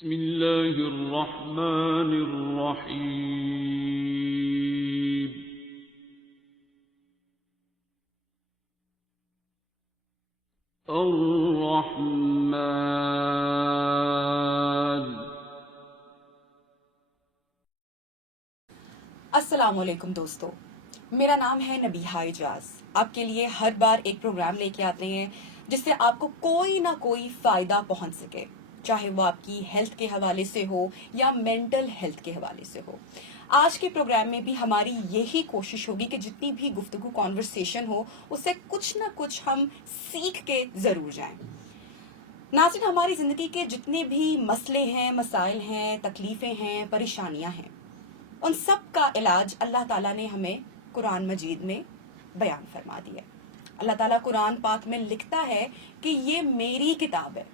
بسم اللہ الرحمن الرحیم الرحمن. السلام علیکم دوستو، میرا نام ہے نبیہہ اجاز. آپ کے لیے ہر بار ایک پروگرام لے کے آتے ہیں جس سے آپ کو کوئی نہ کوئی فائدہ پہنچ سکے، چاہے وہ آپ کی ہیلتھ کے حوالے سے ہو یا مینٹل ہیلتھ کے حوالے سے ہو. آج کے پروگرام میں بھی ہماری یہی کوشش ہوگی کہ جتنی بھی گفتگو کانورسیشن ہو اس سے کچھ نہ کچھ ہم سیکھ کے ضرور جائیں. ناظرین، ہماری زندگی کے جتنے بھی مسئلے ہیں، مسائل ہیں، تکلیفیں ہیں، پریشانیاں ہیں، ان سب کا علاج اللہ تعالیٰ نے ہمیں قرآن مجید میں بیان فرما دیا. اللہ تعالیٰ قرآن پاک میں لکھتا ہے کہ یہ میری کتاب ہے،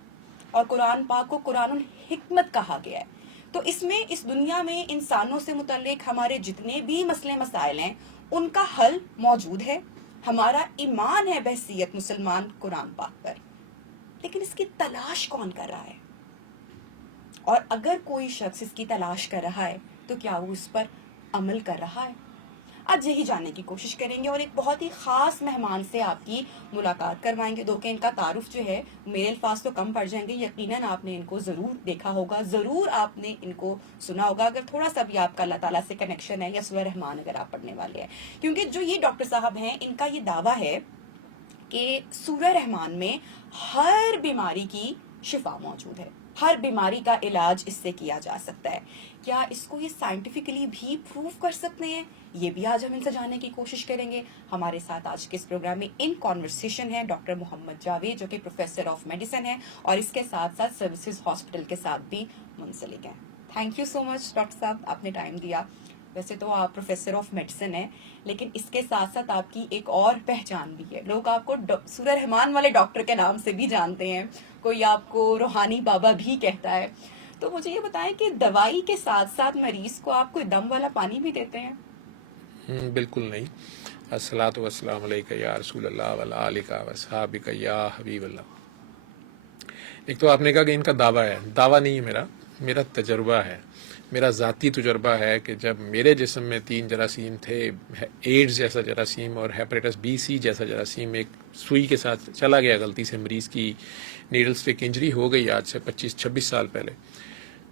اور قرآن پاک کو قرآن الحکمت کہا گیا ہے. تو اس میں، اس دنیا میں انسانوں سے متعلق ہمارے جتنے بھی مسئلے مسائل ہیں ان کا حل موجود ہے. ہمارا ایمان ہے بحیثیت مسلمان قرآن پاک پر، لیکن اس کی تلاش کون کر رہا ہے؟ اور اگر کوئی شخص اس کی تلاش کر رہا ہے تو کیا وہ اس پر عمل کر رہا ہے؟ آج یہی جاننے کی کوشش کریں گے، اور ایک بہت ہی خاص مہمان سے آپ کی ملاقات کروائیں گے. دو کہ ان کا تعارف جو ہے میرے الفاظ تو کم پڑ جائیں گے، یقیناً آپ نے ان کو ضرور دیکھا ہوگا، ضرور آپ نے ان کو سنا ہوگا، اگر تھوڑا سا بھی آپ کا اللہ تعالیٰ سے کنیکشن ہے یا سورہ رحمان اگر آپ پڑھنے والے ہیں. کیونکہ جو یہ ڈاکٹر صاحب ہیں، ان کا یہ دعویٰ ہے کہ سورہ رحمان میں ہر بیماری کی شفا موجود ہے، ہر بیماری کا علاج اس سے کیا جا سکتا ہے. کیا اس کو یہ سائنٹیفکلی بھی پروف کر سکتے ہیں؟ یہ بھی آج ہم ان سے جاننے کی کوشش کریں گے. ہمارے ساتھ آج کے اس پروگرام میں ان کانورسیشن ہے ڈاکٹر محمد جاوید، جو کہ پروفیسر آف میڈیسن ہے اور اس کے ساتھ ساتھ سروسز ہاسپٹل کے ساتھ بھی منسلک ہیں. Thank you so much doctor صاحب، آپ نے ٹائم دیا. ویسے تو آپ پروفیسر آف میڈیسن ہیں، لیکن اس کے ساتھ ساتھ آپ کی ایک اور پہچان بھی ہے. لوگ آپ کو سورہ رحمان والے ڈاکٹر کے نام سے بھی جانتے ہیں، کوئی آپ کو روحانی بابا بھی کہتا ہے. تو مجھے یہ بتائیں کہ دوائی کے ساتھ ساتھ مریض کو آپ کوئی دم والا پانی بھی دیتے ہیں؟ بالکل نہیں. الصلاۃ والسلام علیک یا رسول اللہ وعلی آلک واصحابک یا حبیب اللہ. ایک تو آپ نے کہا کہ ان کا دعویٰ ہے. دعویٰ نہیں ہے میرا تجربہ ہے. میرا ذاتی تجربہ ہے کہ جب میرے جسم میں 3 جراثیم تھے، ایڈز جیسا جراثیم اور ہیپیٹائٹس B/C جیسا جراثیم، ایک سوئی کے ساتھ چلا گیا غلطی سے، مریض کی نیڈل سٹک انجری ہو گئی آج سے 25-26 سال پہلے.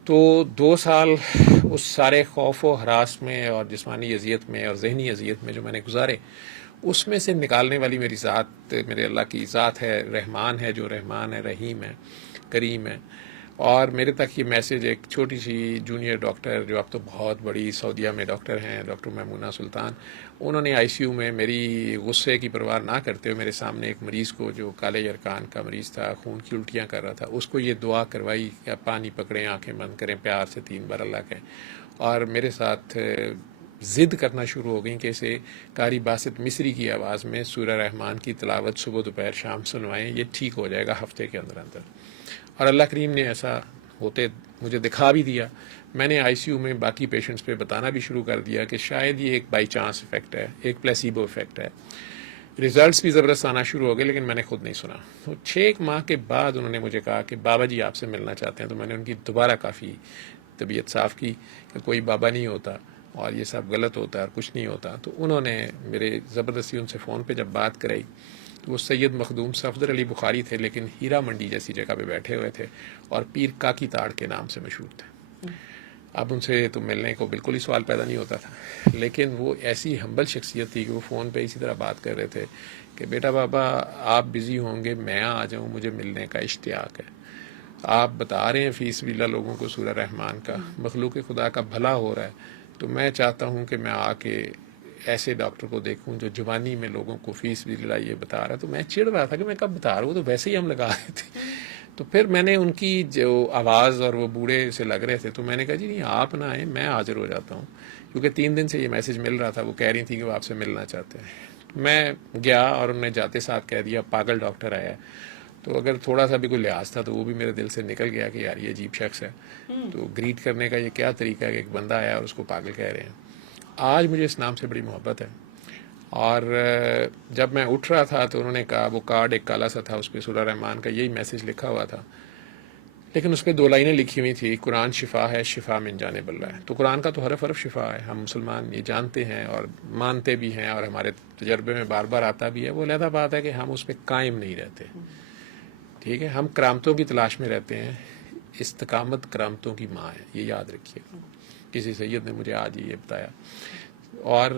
تو 2 سال اس سارے خوف و ہراس میں اور جسمانی اذیت میں اور ذہنی اذیت میں جو میں نے گزارے، اس میں سے نکالنے والی میری ذات، میرے اللہ کی ذات ہے، رحمان ہے، جو رحمان ہے، رحیم ہے، کریم ہے. اور میرے تک یہ میسج ایک چھوٹی سی جونیئر ڈاکٹر جو اب تو بہت بڑی سعودیہ میں ڈاکٹر ہیں، ڈاکٹر میمونہ سلطان، انہوں نے ICU میں میری غصے کی پرواہ نہ کرتے ہوئے میرے سامنے ایک مریض کو، جو کالے یرکان کا مریض تھا، خون کی الٹیاں کر رہا تھا، اس کو یہ دعا کروائی کہ آپ پانی پکڑیں، آنکھیں بند کریں، پیار سے 3 بار اللہ کہیں، اور میرے ساتھ ضد کرنا شروع ہو گئیں کہ اسے قاری باسط مصری کی آواز میں سورہ رحمان کی تلاوت صبح دوپہر شام سنوائیں، یہ ٹھیک ہو جائے گا ہفتے کے اندر اندر. اور اللہ کریم نے ایسا ہوتے مجھے دکھا بھی دیا. میں نے ICU میں باقی پیشنٹس پہ بتانا بھی شروع کر دیا کہ شاید یہ ایک بائی چانس افیکٹ ہے، ایک پلیسیبو افیکٹ ہے. ریزلٹس بھی زبردست آنا شروع ہو گئے، لیکن میں نے خود نہیں سنا. تو 6 ماہ کے بعد انہوں نے مجھے کہا کہ بابا جی آپ سے ملنا چاہتے ہیں. تو میں نے ان کی دوبارہ کافی طبیعت صاف کی کہ کوئی بابا نہیں ہوتا اور یہ سب غلط ہوتا ہے اور کچھ نہیں ہوتا. تو انہوں نے میرے زبردستی ان سے فون پہ جب بات کرائی، تو وہ سید مخدوم صفدر علی بخاری تھے، لیکن ہیرا منڈی جیسی جگہ پہ بیٹھے ہوئے تھے اور پیر کاکی تاڑ کے نام سے مشہور تھے. اب ان سے تو ملنے کو بالکل ہی سوال پیدا نہیں ہوتا تھا، لیکن وہ ایسی ہمبل شخصیت تھی کہ وہ فون پہ اسی طرح بات کر رہے تھے کہ بیٹا بابا آپ بزی ہوں گے، میں آ جاؤں، مجھے ملنے کا اشتیاق ہے. آپ بتا رہے ہیں فی سبیل اللہ لوگوں کو سورہ رحمان کا، مخلوق خدا کا بھلا ہو رہا ہے، تو میں چاہتا ہوں کہ میں آ کے ایسے ڈاکٹر کو دیکھوں جو جوانی میں لوگوں کو فی سبیل اللہ یہ بتا رہا ہے. تو میں چڑ رہا تھا کہ میں کب بتا رہا ہوں، وہ تو ویسے ہی ہم لگا رہے تھے. تو پھر میں نے ان کی جو آواز اور وہ بوڑھے سے لگ رہے تھے، تو میں نے کہا جی نہیں آپ نہ آئیں، میں حاضر ہو جاتا ہوں، کیونکہ 3 دن سے یہ میسج مل رہا تھا. وہ کہہ رہی تھی کہ وہ آپ سے ملنا چاہتے ہیں. میں گیا اور انہوں نے جاتے ساتھ کہہ دیا پاگل ڈاکٹر آیا ہے. تو اگر تھوڑا سا بھی کوئی لحاظ تھا تو وہ بھی میرے دل سے نکل گیا کہ یار یہ عجیب شخص ہے. تو گریٹ کرنے کا یہ کیا طریقہ ہے کہ ایک بندہ آیا اور اس کو پاگل کہہ رہے ہیں. آج مجھے اس نام سے بڑی محبت ہے. اور جب میں اٹھ رہا تھا تو انہوں نے کہا، وہ کارڈ ایک کالا سا تھا، اس پہ سورہ رحمان کا یہی میسج لکھا ہوا تھا لیکن اس پہ 2 لائنیں لکھی ہوئی تھی، قرآن شفا ہے، شفا من جانب اللہ ہے. تو قرآن کا تو حرف حرف شفا ہے، ہم مسلمان یہ جانتے ہیں اور مانتے بھی ہیں، اور ہمارے تجربے میں بار بار آتا بھی ہے. وہ علیحدہ بات ہے کہ ہم اس پہ قائم نہیں رہتے. ٹھیک ہے، ہم کرامتوں کی تلاش میں رہتے ہیں. استقامت کرامتوں کی ماں ہے، یہ یاد رکھیے. کسی سید نے مجھے آج یہ بتایا. اور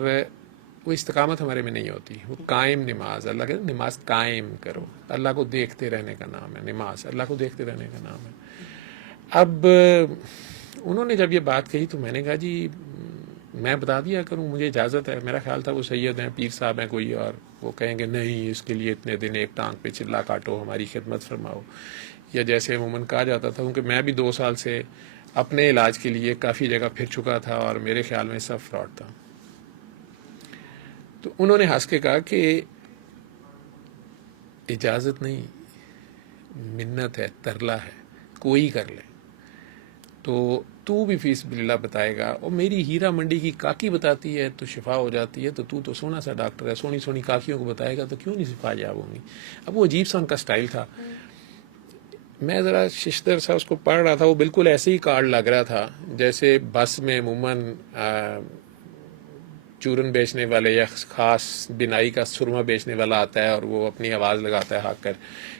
وہ استقامت ہمارے میں نہیں ہوتی. وہ قائم نماز، اللہ کہتے ہیں نماز قائم کرو. اللہ کو دیکھتے رہنے کا نام ہے نماز، اللہ کو دیکھتے رہنے کا نام ہے. اب انہوں نے جب یہ بات کہی تو میں نے کہا جی میں بتا دیا کروں، مجھے اجازت ہے. میرا خیال تھا وہ سید ہیں، پیر صاحب ہیں کوئی، اور وہ کہیں گے نہیں اس کے لیے اتنے دن ایک ٹانگ پہ چلا کاٹو، ہماری خدمت فرماؤ. یا جیسے عموماً کہا جاتا تھا، کیونکہ میں بھی 2 سال سے اپنے علاج کے لیے کافی جگہ پھر چکا تھا اور میرے خیال میں سب فراڈ تھا. تو انہوں نے ہنس کے کہا کہ اجازت نہیں، منت ہے، ترلا ہے، کوئی کر لے. تو بھی فیس باللہ بتائے گا، اور میری ہیرا منڈی کی کاکی بتاتی ہے تو شفا ہو جاتی ہے، تو سونا سا ڈاکٹر ہے، سونی سونی کاکیوں کو بتائے گا تو کیوں نہیں شفا یاب ہوں گی. اب وہ عجیب سا ان کا سٹائل تھا. میں ذرا ششتر سا اس کو پڑھ رہا تھا. وہ بالکل ایسے ہی کارڈ لگ رہا تھا جیسے بس میں عموماً چورن بیچنے والے یا خاص بنائی کا سرما بیچنے والا آتا ہے اور وہ اپنی آواز لگاتا ہے ہاک کر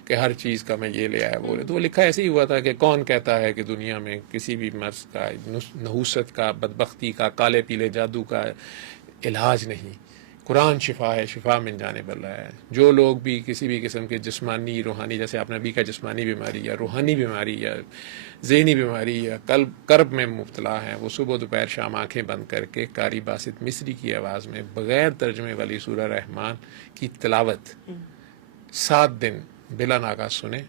کہ ہر چیز کا میں یہ لے آیا وہ لے. تو وہ لکھا ایسے ہی ہوا تھا کہ کون کہتا ہے کہ دنیا میں کسی بھی مرض کا، نحوست کا، بدبختی کا، کالے پیلے جادو کا علاج نہیں. قرآن شفا ہے، شفا من جانب اللہ ہے. جو لوگ بھی کسی بھی قسم کے جسمانی روحانی، جیسے آپ نے ابھی کا جسمانی بیماری یا روحانی بیماری یا ذہنی بیماری یا کرب میں مبتلا ہیں، وہ صبح دوپہر شام آنکھیں بند کر کے قاری باسط مصری کی آواز میں بغیر ترجمے والی سورہ رحمان کی تلاوت 7 دن بلا ناغہ سنیں،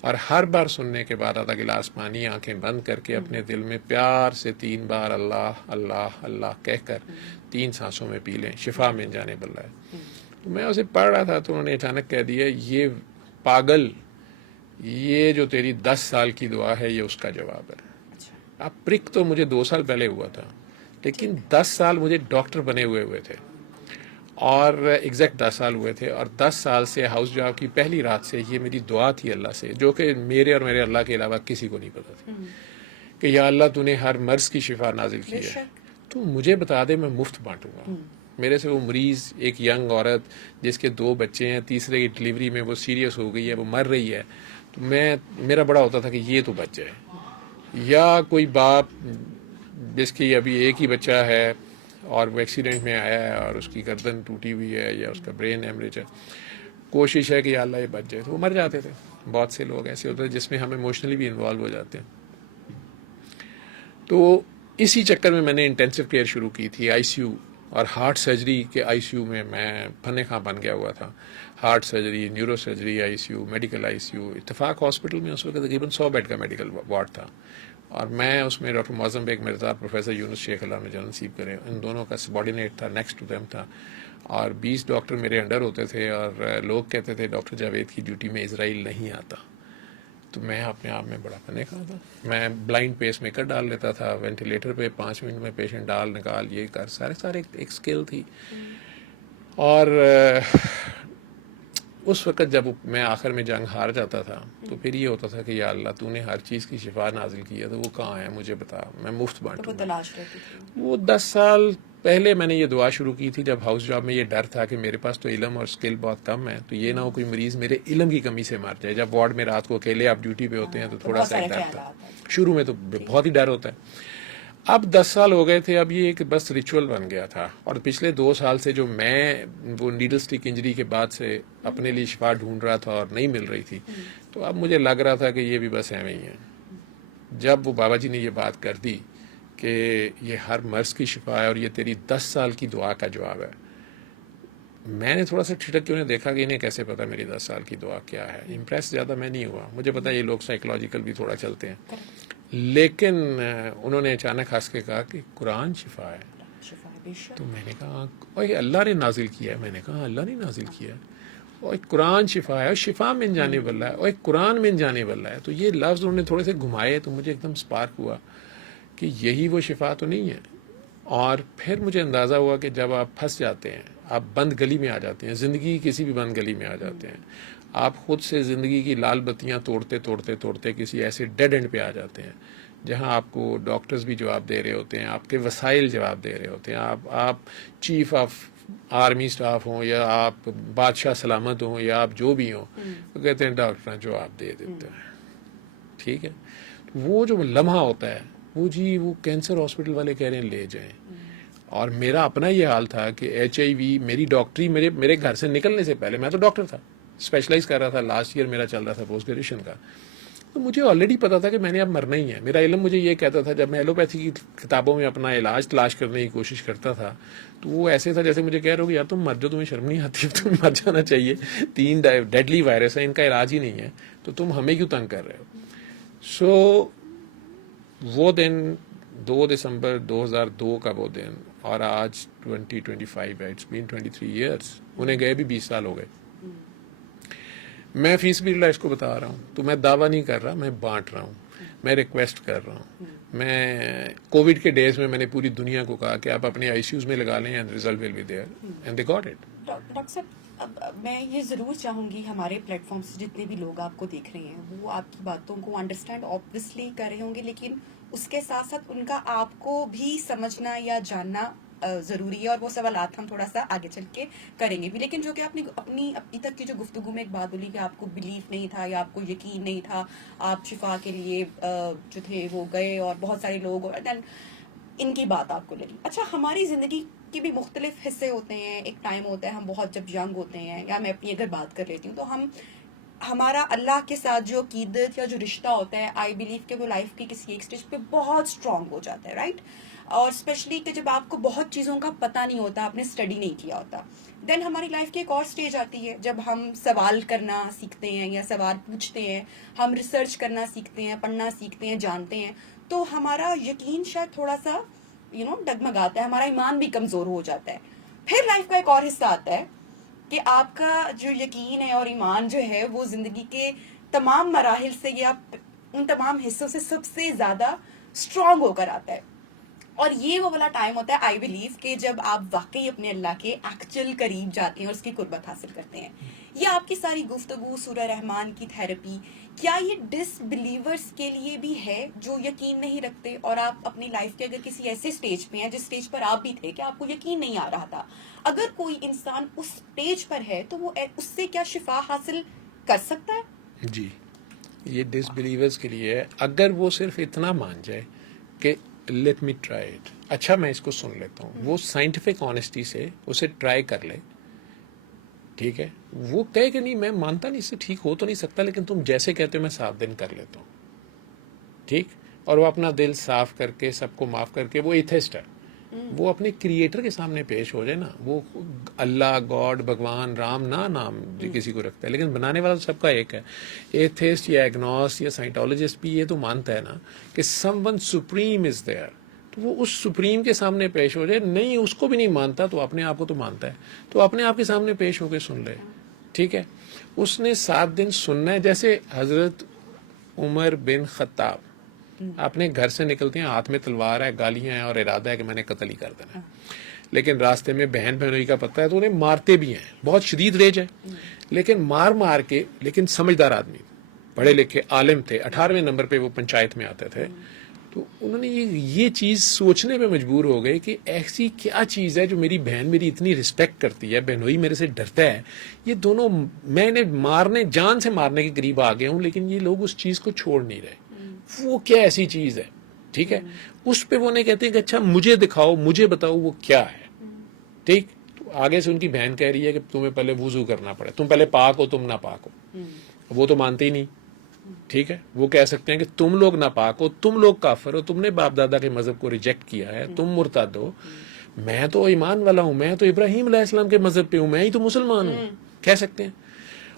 اور ہر بار سننے کے بعد آدھا گلاس پانی آنکھیں بند کر کے اپنے دل میں پیار سے 3 بار اللہ اللہ اللہ کہہ کر 3 سانسوں میں پی لیں. شفا من جانب اللہ ہے. تو میں اسے پڑھ رہا تھا تو انہوں نے اچانک کہہ دیا یہ پاگل، یہ جو تیری 10 سال کی دعا ہے یہ اس کا جواب ہے. اب پرک تو مجھے 2 سال پہلے ہوا تھا، لیکن 10 سال مجھے ڈاکٹر بنے ہوئے تھے، اور ایگزیکٹ 10 سال ہوئے تھے. اور 10 سال سے ہاؤس جاب کی پہلی رات سے یہ میری دعا تھی اللہ سے، جو کہ میرے اور میرے اللہ کے علاوہ کسی کو نہیں پتا تھی، کہ یا اللہ تو نے ہر مرض کی شفا نازل کی ہے، تو مجھے بتا دے، میں مفت بانٹوں گا. میرے سے وہ مریض، ایک ینگ عورت جس کے 2 بچے ہیں، تیسرے کی ڈلیوری میں وہ سیریس ہو گئی ہے، وہ مر رہی ہے، تو میرا بڑا ہوتا تھا کہ یہ تو بچ جائے. یا کوئی باپ جس کی ابھی ایک ہی بچہ ہے اور وہ ایکسیڈنٹ میں آیا ہے اور اس کی گردن ٹوٹی ہوئی ہے یا اس کا برین ہیمریج ہے، کوشش ہے کہ یا اللہ یہ بچ جائے، تو وہ مر جاتے تھے. بہت سے لوگ ایسے ہوتے ہیں جس میں ہم ایموشنلی بھی انوالو ہو جاتے ہیں. تو اسی چکر میں نے انٹینسو کیئر شروع کی تھی، آئی سی یو، اور ہارٹ سرجری کے آئی سی یو میں فن خاں بن گیا ہوا تھا. Heart surgery, neuro surgery I C U, medical I C U. Ittefaq hospital میں اس وقت تقریباً 100 بیڈ کا میڈیکل وارڈ تھا، اور میں اس میں ڈاکٹر معظم بیگ مرزا، پروفیسر یونس شیخ، اللہ میں جان نصیب کرے، ان دونوں کا سبارڈینیٹ تھا، نیکسٹ ٹو دیم تھا. اور 20 ڈاکٹر میرے انڈر ہوتے تھے، اور لوگ کہتے تھے ڈاکٹر جاوید کی ڈیوٹی میں اسرائیل نہیں آتا. تو میں اپنے آپ میں بڑا فن خاں تھا. میں بلائنڈ پیس میکر ڈال لیتا تھا، وینٹیلیٹر پہ 5 منٹ میں پیشنٹ ڈال نکال، یہ کر، سارے ایک اسکل تھی. اور اس وقت جب میں آخر میں جنگ ہار جاتا تھا تو پھر یہ ہوتا تھا کہ یا اللہ تو نے ہر چیز کی شفا نازل کی ہے، تو وہ کہاں ہے مجھے بتا، میں مفت بانٹوں گا. وہ 10 سال پہلے میں نے یہ دعا شروع کی تھی جب ہاؤس جاب میں یہ ڈر تھا کہ میرے پاس تو علم اور اسکل بہت کم ہے، تو یہ نہ ہو کوئی مریض میرے علم کی کمی سے مر جائے. جب وارڈ میں رات کو اکیلے آپ ڈیوٹی پہ ہوتے ہیں تو تھوڑا سا ڈر تھا، شروع میں تو بہت ہی ڈر ہوتا ہے. اب 10 سال ہو گئے تھے، اب یہ ایک بس ریچول بن گیا تھا. اور پچھلے 2 سال سے جو میں وہ نیڈل سٹک انجری کے بعد سے اپنے لیے شفا ڈھونڈ رہا تھا اور نہیں مل رہی تھی، تو اب مجھے لگ رہا تھا کہ یہ بھی بس ایویں ہی ہے. جب وہ بابا جی نے یہ بات کر دی کہ یہ ہر مرض کی شفا ہے اور یہ تیری 10 سال کی دعا کا جواب ہے، میں نے تھوڑا سا ٹھٹک کے انہیں دیکھا کہ انہیں کیسے پتا میری 10 سال کی دعا کیا ہے. امپریس زیادہ میں نہیں ہوا، مجھے پتا یہ لوگ سائیکولوجیکل بھی تھوڑا چلتے ہیں. لیکن انہوں نے اچانک ہنس کے کہا کہ قرآن شفا ہے. تو میں نے کہا اوہ اللہ نے نازل کیا ہے. میں نے کہا اللہ نے نازل کیا ہے، اور قرآن شفا ہے، اور شفا من جانب اللہ ہے، اور قرآن من جانب اللہ ہے. تو یہ لفظ انہوں نے تھوڑے سے گھمائے تو مجھے ایک دم سپارک ہوا کہ یہی وہ شفا تو نہیں ہے. اور پھر مجھے اندازہ ہوا کہ جب آپ پھنس جاتے ہیں، آپ بند گلی میں آ جاتے ہیں، زندگی کسی بھی بند گلی میں آ جاتے ہیں، آپ خود سے زندگی کی لال بتیاں توڑتے توڑتے توڑتے کسی ایسے ڈیڈ اینڈ پہ آ جاتے ہیں جہاں آپ کو ڈاکٹرز بھی جواب دے رہے ہوتے ہیں, آپ کے وسائل جواب دے رہے ہوتے ہیں, آپ چیف آف آرمی سٹاف ہوں یا آپ بادشاہ سلامت ہوں یا آپ جو بھی ہوں, وہ کہتے ہیں ڈاکٹر جواب دے دیتے ہیں. ٹھیک ہے, وہ جو لمحہ ہوتا ہے وہ کینسر ہاسپٹل والے کہہ رہے ہیں لے جائیں. اور میرا اپنا یہ حال تھا کہ HIV میری ڈاکٹری میرے گھر سے نکلنے سے پہلے, میں تو ڈاکٹر تھا, اسپیشلائز کر رہا تھا, لاسٹ ایئر میرا چل رہا تھا پوسٹ گریجویشن کا, تو مجھے آلریڈی پتا تھا کہ میں نے اب مرنا ہی ہے. میرا علم مجھے یہ کہتا تھا, جب میں ایلوپیتھی کی کتابوں میں اپنا علاج تلاش کرنے کی کوشش کرتا تھا تو وہ ایسے تھا جیسے مجھے کہہ رہے ہو کہ یار تم مر جو, تمہیں شرم نہیں آتی, تمہیں مر جانا چاہیے, 3 ڈیڈلی وائرس ہیں, ان کا علاج ہی نہیں ہے, تو تم ہمیں کیوں تنگ کر رہے ہو. سو وہ دن 2 دسمبر 2002 کا وہ دن, اور آج 2025 ہے, اٹس بین 23 ایئرس, انہیں گئے بھی 20 سال ہو گئے. میں فیس بھی اس کو بتا رہا ہوں, تو میں دعویٰ نہیں کر رہا, میں بانٹ رہا ہوں, میں ریکویسٹ کر رہا ہوں. میں کووڈ کے ڈیز میں نے پوری دنیا کو کہا کہ آپ اپنے ICUs میں لگا لیں, and result will be there, and they got it. Doctor صاحب, میں یہ ضرور چاہوں گی ہمارے پلیٹ فارم سے جتنے بھی لوگ آپ کو دیکھ رہے ہیں وہ آپ کی باتوں کو انڈرسٹینڈ آبویسلی کر رہے ہوں گے, لیکن اس کے ساتھ ساتھ ان کا آپ کو بھی سمجھنا یا جاننا ضروری ہے, اور وہ سوالات ہم تھوڑا سا آگے چل کے کریں گے بھی. لیکن جو کہ آپ نے اپنی ابھی تک کی جو گفتگو میں ایک بات بولی کہ آپ کو بلیف نہیں تھا یا آپ کو یقین نہیں تھا, آپ شفا کے لیے جو تھے وہ گئے, اور بہت سارے لوگ ان کی بات آپ کو لگی. اچھا, ہماری زندگی کے بھی مختلف حصے ہوتے ہیں. ایک ٹائم ہوتا ہے ہم بہت جب ینگ ہوتے ہیں, یا میں اپنی اگر بات کر لیتی ہوں تو ہمارا اللہ کے ساتھ جو عقیدت یا جو رشتہ ہوتا ہے, آئی بلیو کہ وہ لائف کی کسی ایک سٹیج پہ بہت اسٹرانگ ہو جاتا ہے, رائٹ. اور اسپیشلی کہ جب آپ کو بہت چیزوں کا پتہ نہیں ہوتا, آپ نے اسٹڈی نہیں کیا ہوتا, دین ہماری لائف کی ایک اور سٹیج آتی ہے جب ہم سوال کرنا سیکھتے ہیں یا سوال پوچھتے ہیں, ہم ریسرچ کرنا سیکھتے ہیں, پڑھنا سیکھتے ہیں, جانتے ہیں, تو ہمارا یقین شاید تھوڑا سا ڈگمگاتا ہے, ہمارا ایمان بھی کمزور ہو جاتا ہے. پھر لائف کا ایک اور حصہ آتا ہے کہ آپ کا جو یقین ہے اور ایمان جو ہے وہ زندگی کے تمام مراحل سے یا ان تمام حصوں سے سب سے زیادہ اسٹرانگ ہو کر آتا ہے. اور یہ وہ والا ٹائم ہوتا ہے آئی بلیو کہ جب آپ واقعی اپنے اللہ کے ایکچوئل قریب جاتے ہیں اور اس کی قربت حاصل کرتے ہیں. یہ آپ کی ساری گفتگو سورہ رحمان کی تھراپی, کیا یہ ڈس بلیورز کے لیے بھی ہے جو یقین نہیں رکھتے, اور آپ اپنی لائف کے اگر کسی ایسے سٹیج پہ ہیں جس سٹیج پر آپ بھی تھے کہ آپ کو یقین نہیں آ رہا تھا, اگر کوئی انسان اس سٹیج پر ہے تو وہ اس سے کیا شفا حاصل کر سکتا ہے؟ جی, یہ ڈس بلیورز کے لیے ہے, اگر وہ صرف اتنا مان جائے کہ لیٹ می ٹرائی اٹ, اچھا میں اس کو سن لیتا ہوں, وہ سائنٹیفک آنیسٹی سے اسے ٹرائی کر لے, ٹھیک ہے, وہ کہے کہ نہیں میں مانتا نہیں, اس سے ٹھیک ہو تو نہیں سکتا, لیکن تم جیسے کہتے ہو میں 7 دن کر لیتا ہوں, ٹھیک, اور وہ اپنا دل صاف کر کے سب کو معاف کر کے, وہ ایتھسٹ ہے, وہ اپنے کریٹر کے سامنے پیش ہو جائے نا, وہ اللہ, گاڈ, بھگوان, رام نہ نام کسی کو رکھتا ہے, لیکن بنانے والا سب کا ایک ہے. ایتھسٹ یا ایگنوسٹ یا سائنٹولوجسٹ بھی یہ تو مانتا ہے نا کہ some one supreme is there, تو وہ اس سپریم کے سامنے پیش ہو جائے. نہیں, اس کو بھی نہیں مانتا تو اپنے آپ کو تو مانتا ہے, تو اپنے آپ کے سامنے پیش ہو کے سن لے, ٹھیک ہے. اس نے 7 دن سننا ہے. جیسے حضرت عمر بن خطاب اپنے گھر سے نکلتے ہیں, ہاتھ میں تلوار ہے, گالیاں ہیں, اور ارادہ ہے کہ میں نے قتل ہی کر دینا, لیکن راستے میں بہن بہنوئی کا پتہ ہے تو انہیں مارتے بھی ہیں, بہت شدید ریج ہے, لیکن مار کے, لیکن سمجھدار آدمی, پڑھے لکھے عالم تھے, 18ویں نمبر پہ وہ پنچایت میں آتے تھے, تو انہوں نے یہ چیز سوچنے پہ مجبور ہو گئے کہ ایسی کیا چیز ہے جو میری بہن میری اتنی رسپیکٹ کرتی ہے, بہنوئی میرے سے ڈرتا ہے, یہ دونوں میں انہیں جان سے مارنے کے قریب آ گیا ہوں, لیکن یہ لوگ اس چیز کو چھوڑ نہیں رہے. وہ کیا ایسی چیز ہے, ٹھیک ہے, اس پہ وہ نہیں کہتے کہ اچھا مجھے دکھاؤ, مجھے بتاؤ وہ کیا ہے, ٹھیک. تو آگے سے ان کی بہن کہہ رہی ہے کہ تمہیں پہلے وضو کرنا پڑے, تم پہلے پاک ہو, تم نہ پاک ہو. وہ تو مانتے ہی نہیں, ٹھیک ہے. وہ کہہ سکتے ہیں کہ تم لوگ ناپاک ہو, تم لوگ کافر ہو, تم نے باپ دادا کے مذہب کو ریجیکٹ کیا ہے, تم مرتد ہو, میں تو ایمان والا ہوں, میں تو ابراہیم علیہ السلام کے مذہب پہ ہوں, میں ہی تو مسلمان ہوں, کہہ سکتے ہیں.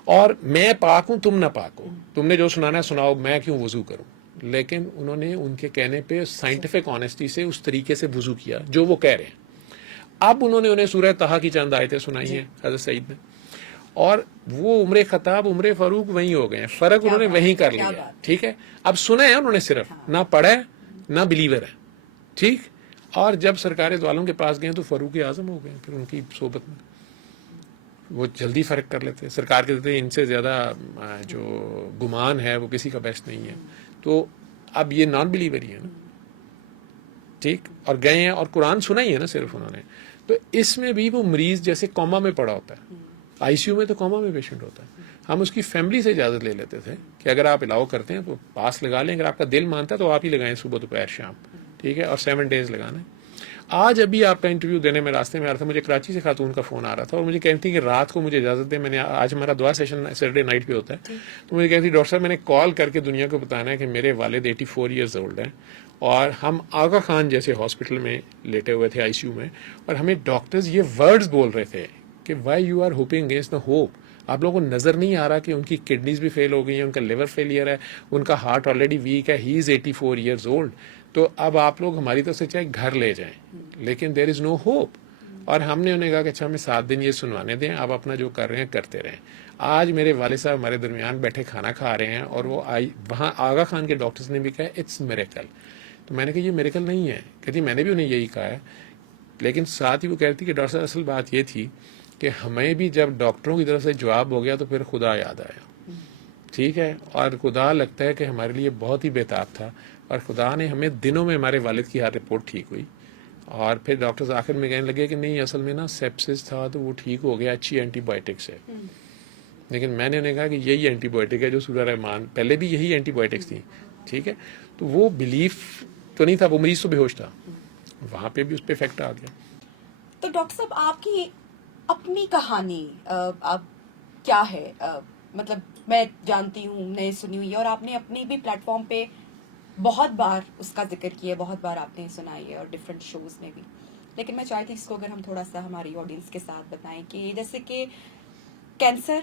اور میں پاک ہوں, تم نہ پاک ہو, تم نے جو سنانا ہے سناؤ, میں کیوں وضو کروں. لیکن انہوں نے ان کے کہنے پہ سائنٹیفک آنیسٹی سے اس طریقے سے وضو کیا جو وہ کہہ رہے ہیں. اب انہوں نے انہیں سورہ طٰہٰ کی چند آیتیں سنائی ہیں حضرت سعید نے, اور وہ عمر خطاب عمر فاروق وہیں ہو گئے ہیں, فرق انہوں نے وہیں کر لیا, ٹھیک ہے. اب سنا ہے انہوں نے, صرف نہ پڑھا ہے نہ بلیور ہے, ٹھیک. اور جب سرکار دو عالم کے پاس گئے تو فاروق اعظم ہو گئے پھر ان کی صحبت میں. وہ جلدی فرق کر لیتے. سرکار کہتے ہیں ان سے زیادہ جو گمان ہے وہ کسی کا بیسٹ نہیں ہے. تو اب یہ نان بلیور ہی ہے نا, ٹھیک, اور گئے ہیں اور قرآن سنا ہی ہے نا صرف انہوں نے. تو اس میں بھی وہ مریض جیسے کوما میں پڑا ہوتا ہے, آئی سی یو میں تو کوما میں پیشنٹ ہوتا ہے, ہم اس کی فیملی سے اجازت لے لیتے تھے کہ اگر آپ الاؤ کرتے ہیں تو پاس لگا لیں, اگر آپ کا دل مانتا ہے تو آپ ہی لگائیں صبح دوپہر شام, ٹھیک ہے, اور 7 days لگانا ہے. آج ابھی آپ کا انٹرویو دینے میں راستے میں آ رہا تھا, مجھے کراچی سے خاتون کا فون آ رہا تھا اور مجھے کہتی کہ رات کو مجھے اجازت دیں, میں نے آج ہمارا دعا سیشن سیٹرڈے نائٹ پہ ہوتا ہے, تو مجھے کہتی ڈاکٹر صاحب میں نے کال کر کے دنیا کو بتانا ہے کہ میرے والد 84 ایئرز اولڈ ہیں اور ہم آغا خان جیسے ہاسپٹل میں لیٹے ہوئے تھے آئی سی یو میں, اور ہمیں ڈاکٹرز یہ ورڈز بول رہے تھے کہ why you are hoping against the hope. آپ لوگوں کو نظر نہیں آ رہا کہ ان کی کڈنیز بھی فیل ہو گئی ہیں, ان کا لیور فیلئر ہے, ان کا ہارٹ آلریڈی ویک ہے, ہی از 84 ایئرز اولڈ. تو اب آپ لوگ ہماری طرف سے چاہے گھر لے جائیں لیکن دیر از نو ہوپ. اور ہم نے انہیں کہا کہ اچھا ہمیں 7 دن یہ سنوانے دیں, آپ اپنا جو کر رہے ہیں کرتے رہیں. آج میرے والد صاحب ہمارے درمیان بیٹھے کھانا کھا رہے ہیں اور وہ وہاں آغا خان کے ڈاکٹرز نے بھی کہا اٹس میریکل. تو میں نے کہا یہ میریکل نہیں ہے. کہتی میں نے بھی انہیں یہی کہا ہے, لیکن ساتھ ہی وہ کہتی کہ ڈاکٹر صاحب اصل بات یہ تھی کہ ہمیں بھی جب ڈاکٹروں کی طرف سے جواب ہو گیا تو پھر خدا یاد آیا, ٹھیک ہے, اور خدا لگتا ہے کہ ہمارے لیے بہت ہی بےتاب تھا, اور خدا نے ہمیں دنوں میں ہمارے والد کی ہر رپورٹ ٹھیک ہوئی. اور پھر ڈاکٹرز آخر میں کہنے لگے کہ نہیں اصل میں نا سیپسس تھا تو وہ ٹھیک ہو گیا اچھی اینٹی بایوٹکس ہے. لیکن میں نے انہیں کہا کہ یہی اینٹی بایوٹک ہے جو سورہ رحمان, پہلے بھی یہی اینٹی بایوٹکس تھیں, ٹھیک ہے. تو وہ بلیف تو نہیں تھا, وہ مریض تو بے ہوش تھا, وہاں پہ بھی اس پہ افیکٹ آ گیا. تو ڈاکٹر صاحب آپ کی اپنی کہانی آپ کیا ہے؟ مطلب میں جانتی ہوں, میں سنی ہوئی ہے, اور آپ نے اپنی بھی پلیٹ فارم پہ بہت بار اس کا ذکر کیا, بہت بار آپ نے سنائی ہے اور ڈفرینٹ شوز میں بھی. لیکن میں چاہتی ہوں اس کو اگر ہم تھوڑا سا ہماری آڈینس کے ساتھ بتائیں کہ جیسے کہ کینسر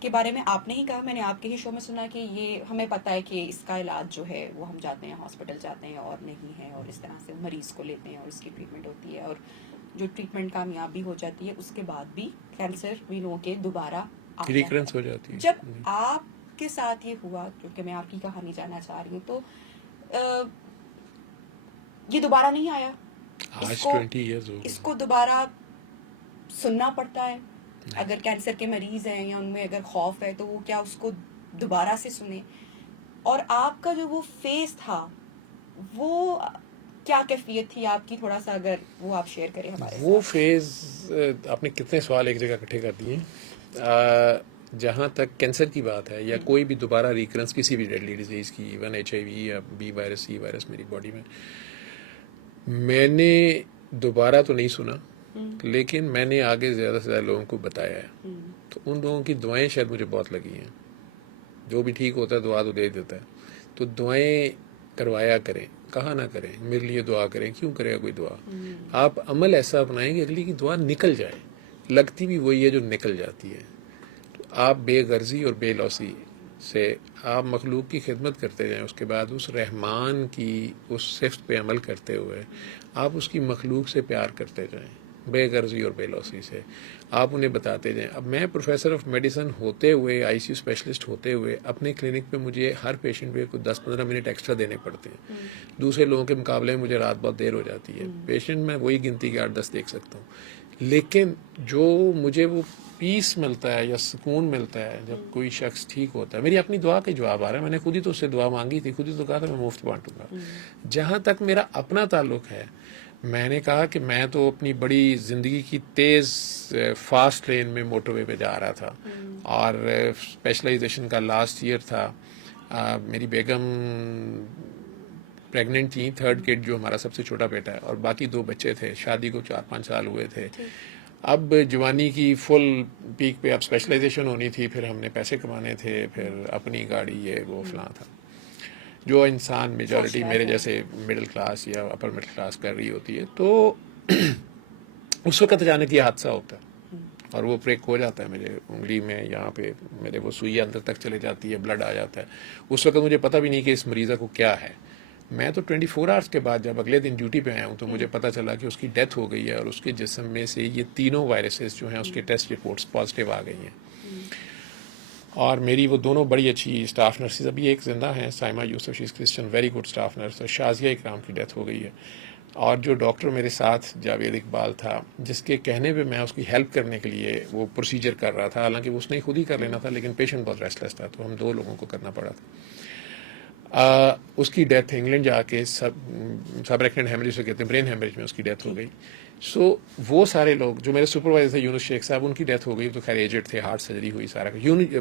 کے بارے میں آپ نے ہی کہا, میں نے آپ کے ہی شو میں سنا کہ یہ ہمیں پتہ ہے کہ اس کا علاج جو ہے وہ ہم جاتے ہیں ہاسپٹل جاتے ہیں اور نہیں ہے, اور اس طرح سے مریض کو لیتے ہیں اور اس کی ٹریٹمنٹ ہوتی ہے, اور جو ٹریٹمنٹ کامیاب بھی ہو جاتی ہے اس کے بعد بھی کینسر بھی لوگوں کے دوبارہ ریکرنس ہو جاتی ہے. جب آپ کے ساتھ یہ ہوا, کیونکہ میں آپ کی کہانی جاننا چاہ رہی ہوں, تو یہ دوبارہ نہیں آیا, آج 20 ایئرز ہو اس کو دوبارہ سننا پڑتا ہے اگر کینسر کے مریض ہیں یا ان میں اگر خوف ہے تو وہ کیا اس کو دوبارہ سے سنیں؟ اور آپ کا جو وہ فیس تھا وہ کیا کیفیت تھی آپ کی, تھوڑا سا اگر وہ آپ شیئر کریں ہمارے ساتھ. وہ فیز, آپ نے کتنے سوال ایک جگہ اکٹھے کر دیے. جہاں تک کینسر کی بات ہے یا کوئی بھی دوبارہ ریکرنس کسی بھی ڈیڈلی ڈیزیز کی, ایون HIV یا بی وائرس سی وائرس میری باڈی میں نے دوبارہ تو نہیں سنا, لیکن میں نے آگے زیادہ سے زیادہ لوگوں کو بتایا ہے. تو ان لوگوں کی دعائیں شاید مجھے بہت لگی ہیں. جو بھی ٹھیک ہوتا ہے دعا تو دے دیتا ہے, تو دعائیں کروایا کریں, کہا نہ کریں میرے لیے دعا کریں, کیوں کرے گا کوئی دعا. آپ عمل ایسا اپنائیں کہ اگلی کی دعا نکل جائے, لگتی بھی وہی ہے جو نکل جاتی ہے. تو آپ بے غرضی اور بے لوسی سے آپ مخلوق کی خدمت کرتے جائیں, اس کے بعد اس رحمان کی اس صفت پہ عمل کرتے ہوئے آپ اس کی مخلوق سے پیار کرتے جائیں, بے غرضی اور بے لوسی سے آپ انہیں بتاتے جائیں. اب میں پروفیسر آف میڈیسن ہوتے ہوئے, آئی سی یو اسپیشلسٹ ہوتے ہوئے, اپنے کلینک پہ مجھے ہر پیشنٹ پہ کچھ 10-15 منٹ ایکسٹرا دینے پڑتے ہیں. دوسرے لوگوں کے مقابلے میں مجھے رات بہت دیر ہو جاتی ہے. پیشنٹ میں وہی گنتی کے 8-10 دیکھ سکتا ہوں, لیکن جو مجھے وہ پیس ملتا ہے یا سکون ملتا ہے جب کوئی شخص ٹھیک ہوتا ہے, میری اپنی دعا کے جواب آ رہا ہے. میں نے خود ہی تو اس سے دعا مانگی تھی, خود ہی تو کہا تھا میں مفت بانٹوں گا. جہاں تک میرا اپنا تعلق ہے, میں نے کہا کہ میں تو اپنی بڑی زندگی کی تیز فاسٹ لین میں موٹر وے پہ جا رہا تھا, اور اسپیشلائزیشن کا لاسٹ ایئر تھا. میری بیگم پریگننٹ تھیں, 3rd کڈ جو ہمارا سب سے چھوٹا بیٹا ہے, اور باقی 2 بچے تھے. شادی کو 4-5 سال ہوئے تھے. اب جوانی کی فل پیک پہ اب اسپیشلائزیشن ہونی تھی, پھر ہم نے پیسے کمانے تھے, پھر اپنی گاڑی یہ وہ فلاں تھا, جو انسان میجورٹی میرے جیسے مڈل کلاس یا اپر مڈل کلاس کر رہی ہوتی ہے. تو اس وقت اچانک یہ حادثہ ہوتا ہے اور وہ بریک ہو جاتا ہے میرے انگلی میں, یہاں پہ میرے وہ سوئی اندر تک چلے جاتی ہے, بلڈ آ جاتا ہے. اس وقت مجھے پتہ بھی نہیں کہ اس مریضہ کو کیا ہے. میں تو 24 آورس کے بعد جب اگلے دن ڈیوٹی پہ آیا ہوں تو مجھے پتہ چلا کہ اس کی ڈیتھ ہو گئی ہے, اور اس کے جسم میں سے یہ 3 وائرسز جو ہیں اس کے ٹیسٹ رپورٹس پازیٹیو آ گئی ہیں. اور میری وہ دونوں بڑی اچھی اسٹاف نرسز ابھی ایک زندہ ہیں, Saima Yusuf, she is Christian, very good staff nurse, اور شازیہ اکرام کی ڈیتھ ہو گئی ہے. اور جو ڈاکٹر میرے ساتھ جاوید اقبال تھا جس کے کہنے پہ میں اس کی ہیلپ کرنے کے لیے وہ پروسیجر کر رہا تھا، حالانکہ اس نے خود ہی کر لینا تھا لیکن پیشنٹ بہت ریسٹلیس تھا تو ہم 2 لوگوں کو کرنا پڑا تھا. اس کی ڈیتھ انگلینڈ جا کے سب ریکٹنٹ ہیمریج سے کہتے ہیں، برین ہیمریج میں اس کی ڈیتھ ہو گئی. سو وہ سارے لوگ جو میرے سپروائزر تھے یونس شیخ صاحب، ان کی ڈیتھ ہو گئی تو خیر ایجڈ تھے، ہارٹ سرجری ہوئی سارا.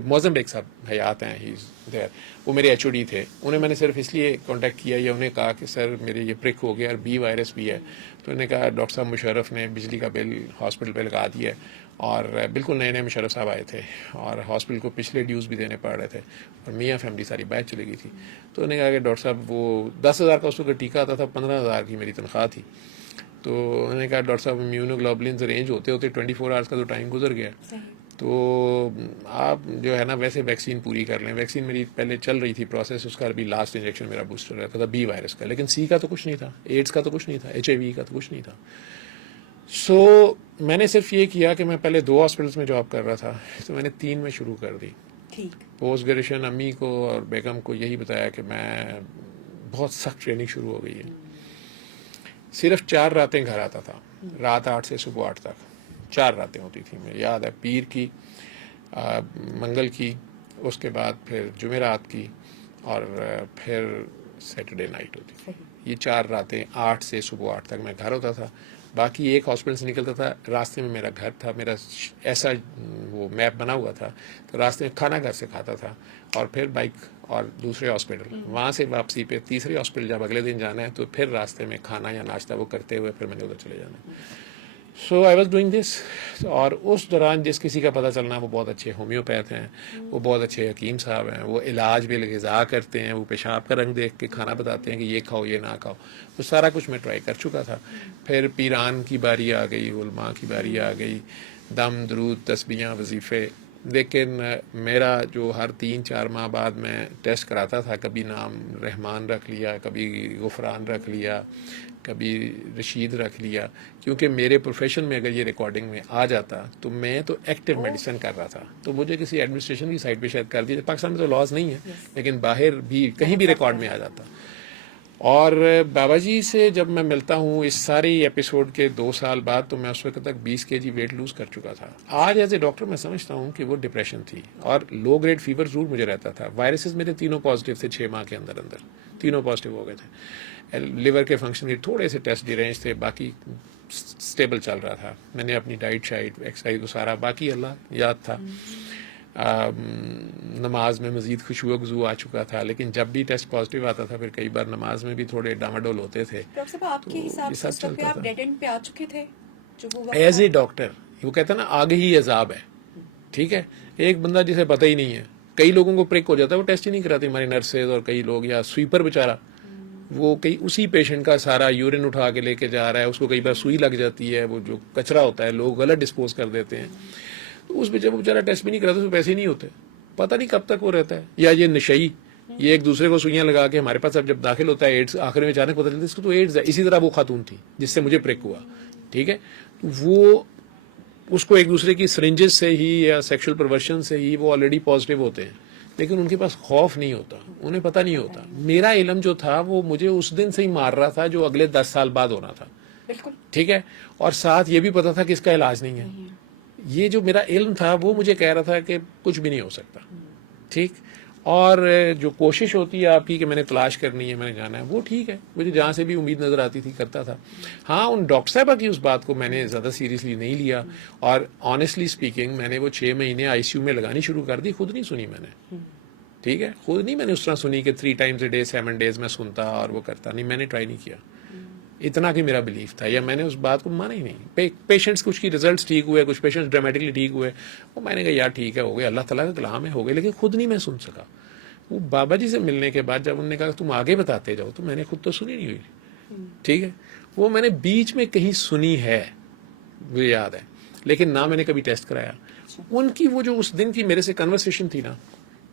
موزم بیگ صاحب حیات ہیں، ہی دیر، وہ میرے ایچ او ڈی تھے. انہیں میں نے صرف اس لیے کانٹیکٹ کیا یا انہیں کہا کہ سر میرے یہ پرک ہو گیا اور بی وائرس بھی ہے. تو انہوں نے کہا ڈاکٹر صاحب مشرف نے بجلی کا بل ہاسپٹل پہ لگا دیا ہے، اور بالکل نئے نئے مشرف صاحب آئے تھے اور ہاسپٹل کو پچھلے ڈیوز بھی دینے پڑ رہے تھے اور میاں فیملی ساری باہر چلے گئی تھی. تو انہوں نے کہا کہ ڈاکٹر صاحب وہ 10,000 کا اس وقت ٹیکہ آتا تھا، 15,000 کی میری تنخواہ تھی. تو انہوں نے کہا ڈاکٹر صاحب امیونوگلوبولنز ارینج ہوتے ہوتے 24 آورس کا تو ٹائم گزر گیا، تو آپ جو ہے نا ویسے ویکسین پوری کر لیں. ویکسین میری پہلے چل رہی تھی پروسیس، اس کا ابھی لاسٹ انجیکشن میرا بوسٹر رہتا تھا بی وائرس کا، لیکن سی کا تو کچھ نہیں تھا، ایڈس کا تو کچھ نہیں تھا، HIV کا تو کچھ نہیں تھا. سو میں نے صرف یہ کیا کہ میں پہلے 2 ہاسپٹلس میں جاب کر رہا تھا تو میں نے 3 میں شروع کر دی. پوسٹ گریجویشن امی کو اور بیگم کو یہی بتایا کہ میں بہت سخت ٹریننگ شروع ہو گئی ہے. صرف 4 راتیں گھر آتا تھا، رات 8 سے صبح 8 تک 4 راتیں ہوتی تھیں. مجھے یاد ہے پیر کی، منگل کی، اس کے بعد پھر جمعرات کی، اور پھر سیٹرڈے نائٹ ہوتی تھی. یہ 4 راتیں 8 سے صبح 8 تک میں گھر ہوتا تھا. باقی ایک ہاسپٹل سے نکلتا تھا، راستے میں میرا گھر تھا، میرا ایسا وہ میپ بنا ہوا تھا، تو راستے میں کھانا گھر سے کھاتا تھا اور پھر بائک اور دوسرے ہاسپٹل، وہاں سے واپسی پہ تیسرے ہاسپٹل جب اگلے دن جانا ہے تو پھر راستے میں کھانا یا ناشتہ وہ کرتے ہوئے پھر میں نے ادھر چلے جانا ہے. سو آئی واز ڈوئنگ دس. اور اس دوران جس کسی کا پتہ چلنا وہ بہت اچھے ہومیوپیتھ ہیں، وہ بہت اچھے حکیم صاحب ہیں، وہ علاج بھی غذا کرتے ہیں، وہ پیشاب کا رنگ دیکھ کے کھانا بتاتے ہیں کہ یہ کھاؤ یہ نہ کھاؤ. وہ سارا کچھ میں ٹرائی کر چکا تھا. پھر پیران کی باری آ گئی، علماء کی باری آ گئی، دم درود تسبیحاں وظیفے. لیکن میرا جو ہر 3-4 ماہ بعد میں ٹیسٹ کراتا تھا، کبھی نام رحمان رکھ لیا، کبھی غفران رکھ لیا، کبھی رشید رکھ لیا، کیونکہ میرے پروفیشن میں اگر یہ ریکارڈنگ میں آ جاتا تو میں تو ایکٹیو میڈیسن کر رہا تھا تو مجھے کسی ایڈمنسٹریشن کی سائٹ پہ شاید کر دیا. پاکستان میں تو لاز نہیں ہے لیکن باہر بھی کہیں بھی ریکارڈ میں آ جاتا. اور بابا جی سے جب میں ملتا ہوں اس ساری ایپیسوڈ کے 2 سال بعد تو میں اس وقت تک 20 kg ویٹ لوز کر چکا تھا. آج ایز اے ڈاکٹر میں سمجھتا ہوں کہ وہ ڈپریشن تھی اور لو گریڈ فیور ضرور مجھے رہتا تھا. وائرسز میرے 3 پازیٹیو تھے 6 ماہ کے اندر 3 پازیٹیو ہو گئے تھے. لیور کے فنکشن کے تھوڑے سے ٹیسٹ ڈیرینج تھے، باقی سٹیبل چل رہا تھا. میں نے اپنی ڈائٹ شائٹ ایکسرسائز کو سارا باقی اللہ یاد تھا. نماز میں مزید خشوع و خضوع آ چکا تھا، لیکن جب بھی ٹیسٹ پازیٹیو آتا تھا پھر کئی بار نماز میں بھی تھوڑے ڈاماڈول ہوتے تھے. ڈاکٹر صاحب آپ کے حساب سے اس وقت آپ ڈیڈ اینڈ پہ آ چکے تھے جو وہ ایز اے ڈاکٹر. وہ کہتا ہے نا آگے ہی عذاب ہے. ٹھیک ہے، ایک بندہ جسے پتہ ہی نہیں ہے، کئی لوگوں کو پرک ہو جاتا ہے وہ ٹیسٹ ہی نہیں کراتے ہماری نرسز اور کئی لوگ، یا سویپر بیچارہ وہ کئی اسی پیشنٹ کا سارا یورین اٹھا کے لے کے جا رہا ہے، اس کو کئی بار سوئی لگ جاتی ہے، وہ جو کچرا ہوتا ہے لوگ غلط ڈسپوز کر دیتے ہیں، تو اس پہ جب وہ بیچارہ ٹیسٹ بھی نہیں کراتا تو پیسے نہیں ہوتے. پتہ نہیں کب تک وہ رہتا ہے. یا یہ نشئی، یہ ایک دوسرے کو سوئیاں لگا کے ہمارے پاس اب جب داخل ہوتا ہے ایڈس، آخر میں اچانک پتہ چلتا ہے اس کو تو ایڈس ہے. اسی طرح وہ خاتون تھی جس سے مجھے پرک ہوا. ٹھیک ہے، وہ اس کو ایک دوسرے کی سرنجز سے ہی یا سیکشل پرورشن سے ہی وہ آلریڈی پازیٹیو ہوتے ہیں، لیکن ان کے پاس خوف نہیں ہوتا، انہیں پتہ نہیں ہوتا. میرا علم جو تھا وہ مجھے اس دن سے ہی مار رہا تھا جو اگلے 10 سال بعد ہونا تھا. بالکل ٹھیک ہے، اور ساتھ یہ بھی پتا تھا کہ اس کا علاج نہیں ہے. یہ جو میرا علم تھا وہ مجھے کہہ رہا تھا کہ کچھ بھی نہیں ہو سکتا. ٹھیک، اور جو کوشش ہوتی ہے آپ کی کہ میں نے تلاش کرنی ہے، میں نے جانا ہے، وہ ٹھیک ہے، مجھے جہاں سے بھی امید نظر آتی تھی کرتا تھا. ہاں ان ڈاکٹر صاحبہ کی اس بات کو میں نے زیادہ سیریسلی نہیں لیا، اور آنیسٹلی اسپیکنگ میں نے وہ 6 مہینے ICU میں لگانی شروع کر دی. خود نہیں سنی میں نے. ٹھیک ہے، خود نہیں میں نے اس طرح سنی کہ 3 times a day 7 days میں سنتا اور وہ کرتا نہیں. میں نے ٹرائی نہیں کیا اتنا کہ میرا بلیف تھا، یا میں نے اس بات کو مانا ہی نہیں. پیشنٹس کچھ کی ریزلٹس ٹھیک ہوئے، کچھ پیشنٹس ڈرامیٹکلی ٹھیک ہوئے، وہ میں نے کہا یار ٹھیک ہے ہو گئے، اللہ تعالیٰ کا کلام ہے ہو گئے، لیکن خود نہیں میں سن سکا. وہ بابا جی سے ملنے کے بعد جب انہوں نے کہا تم آگے بتاتے جاؤ تو میں نے خود تو سنی نہیں ہوئی. ٹھیک ہے، وہ میں نے بیچ میں کہیں سنی ہے مجھے یاد ہے، لیکن نہ میں نے کبھی ٹیسٹ کرایا. ان کی وہ جو اس دن کی میرے سے کنورسیشن تھی نا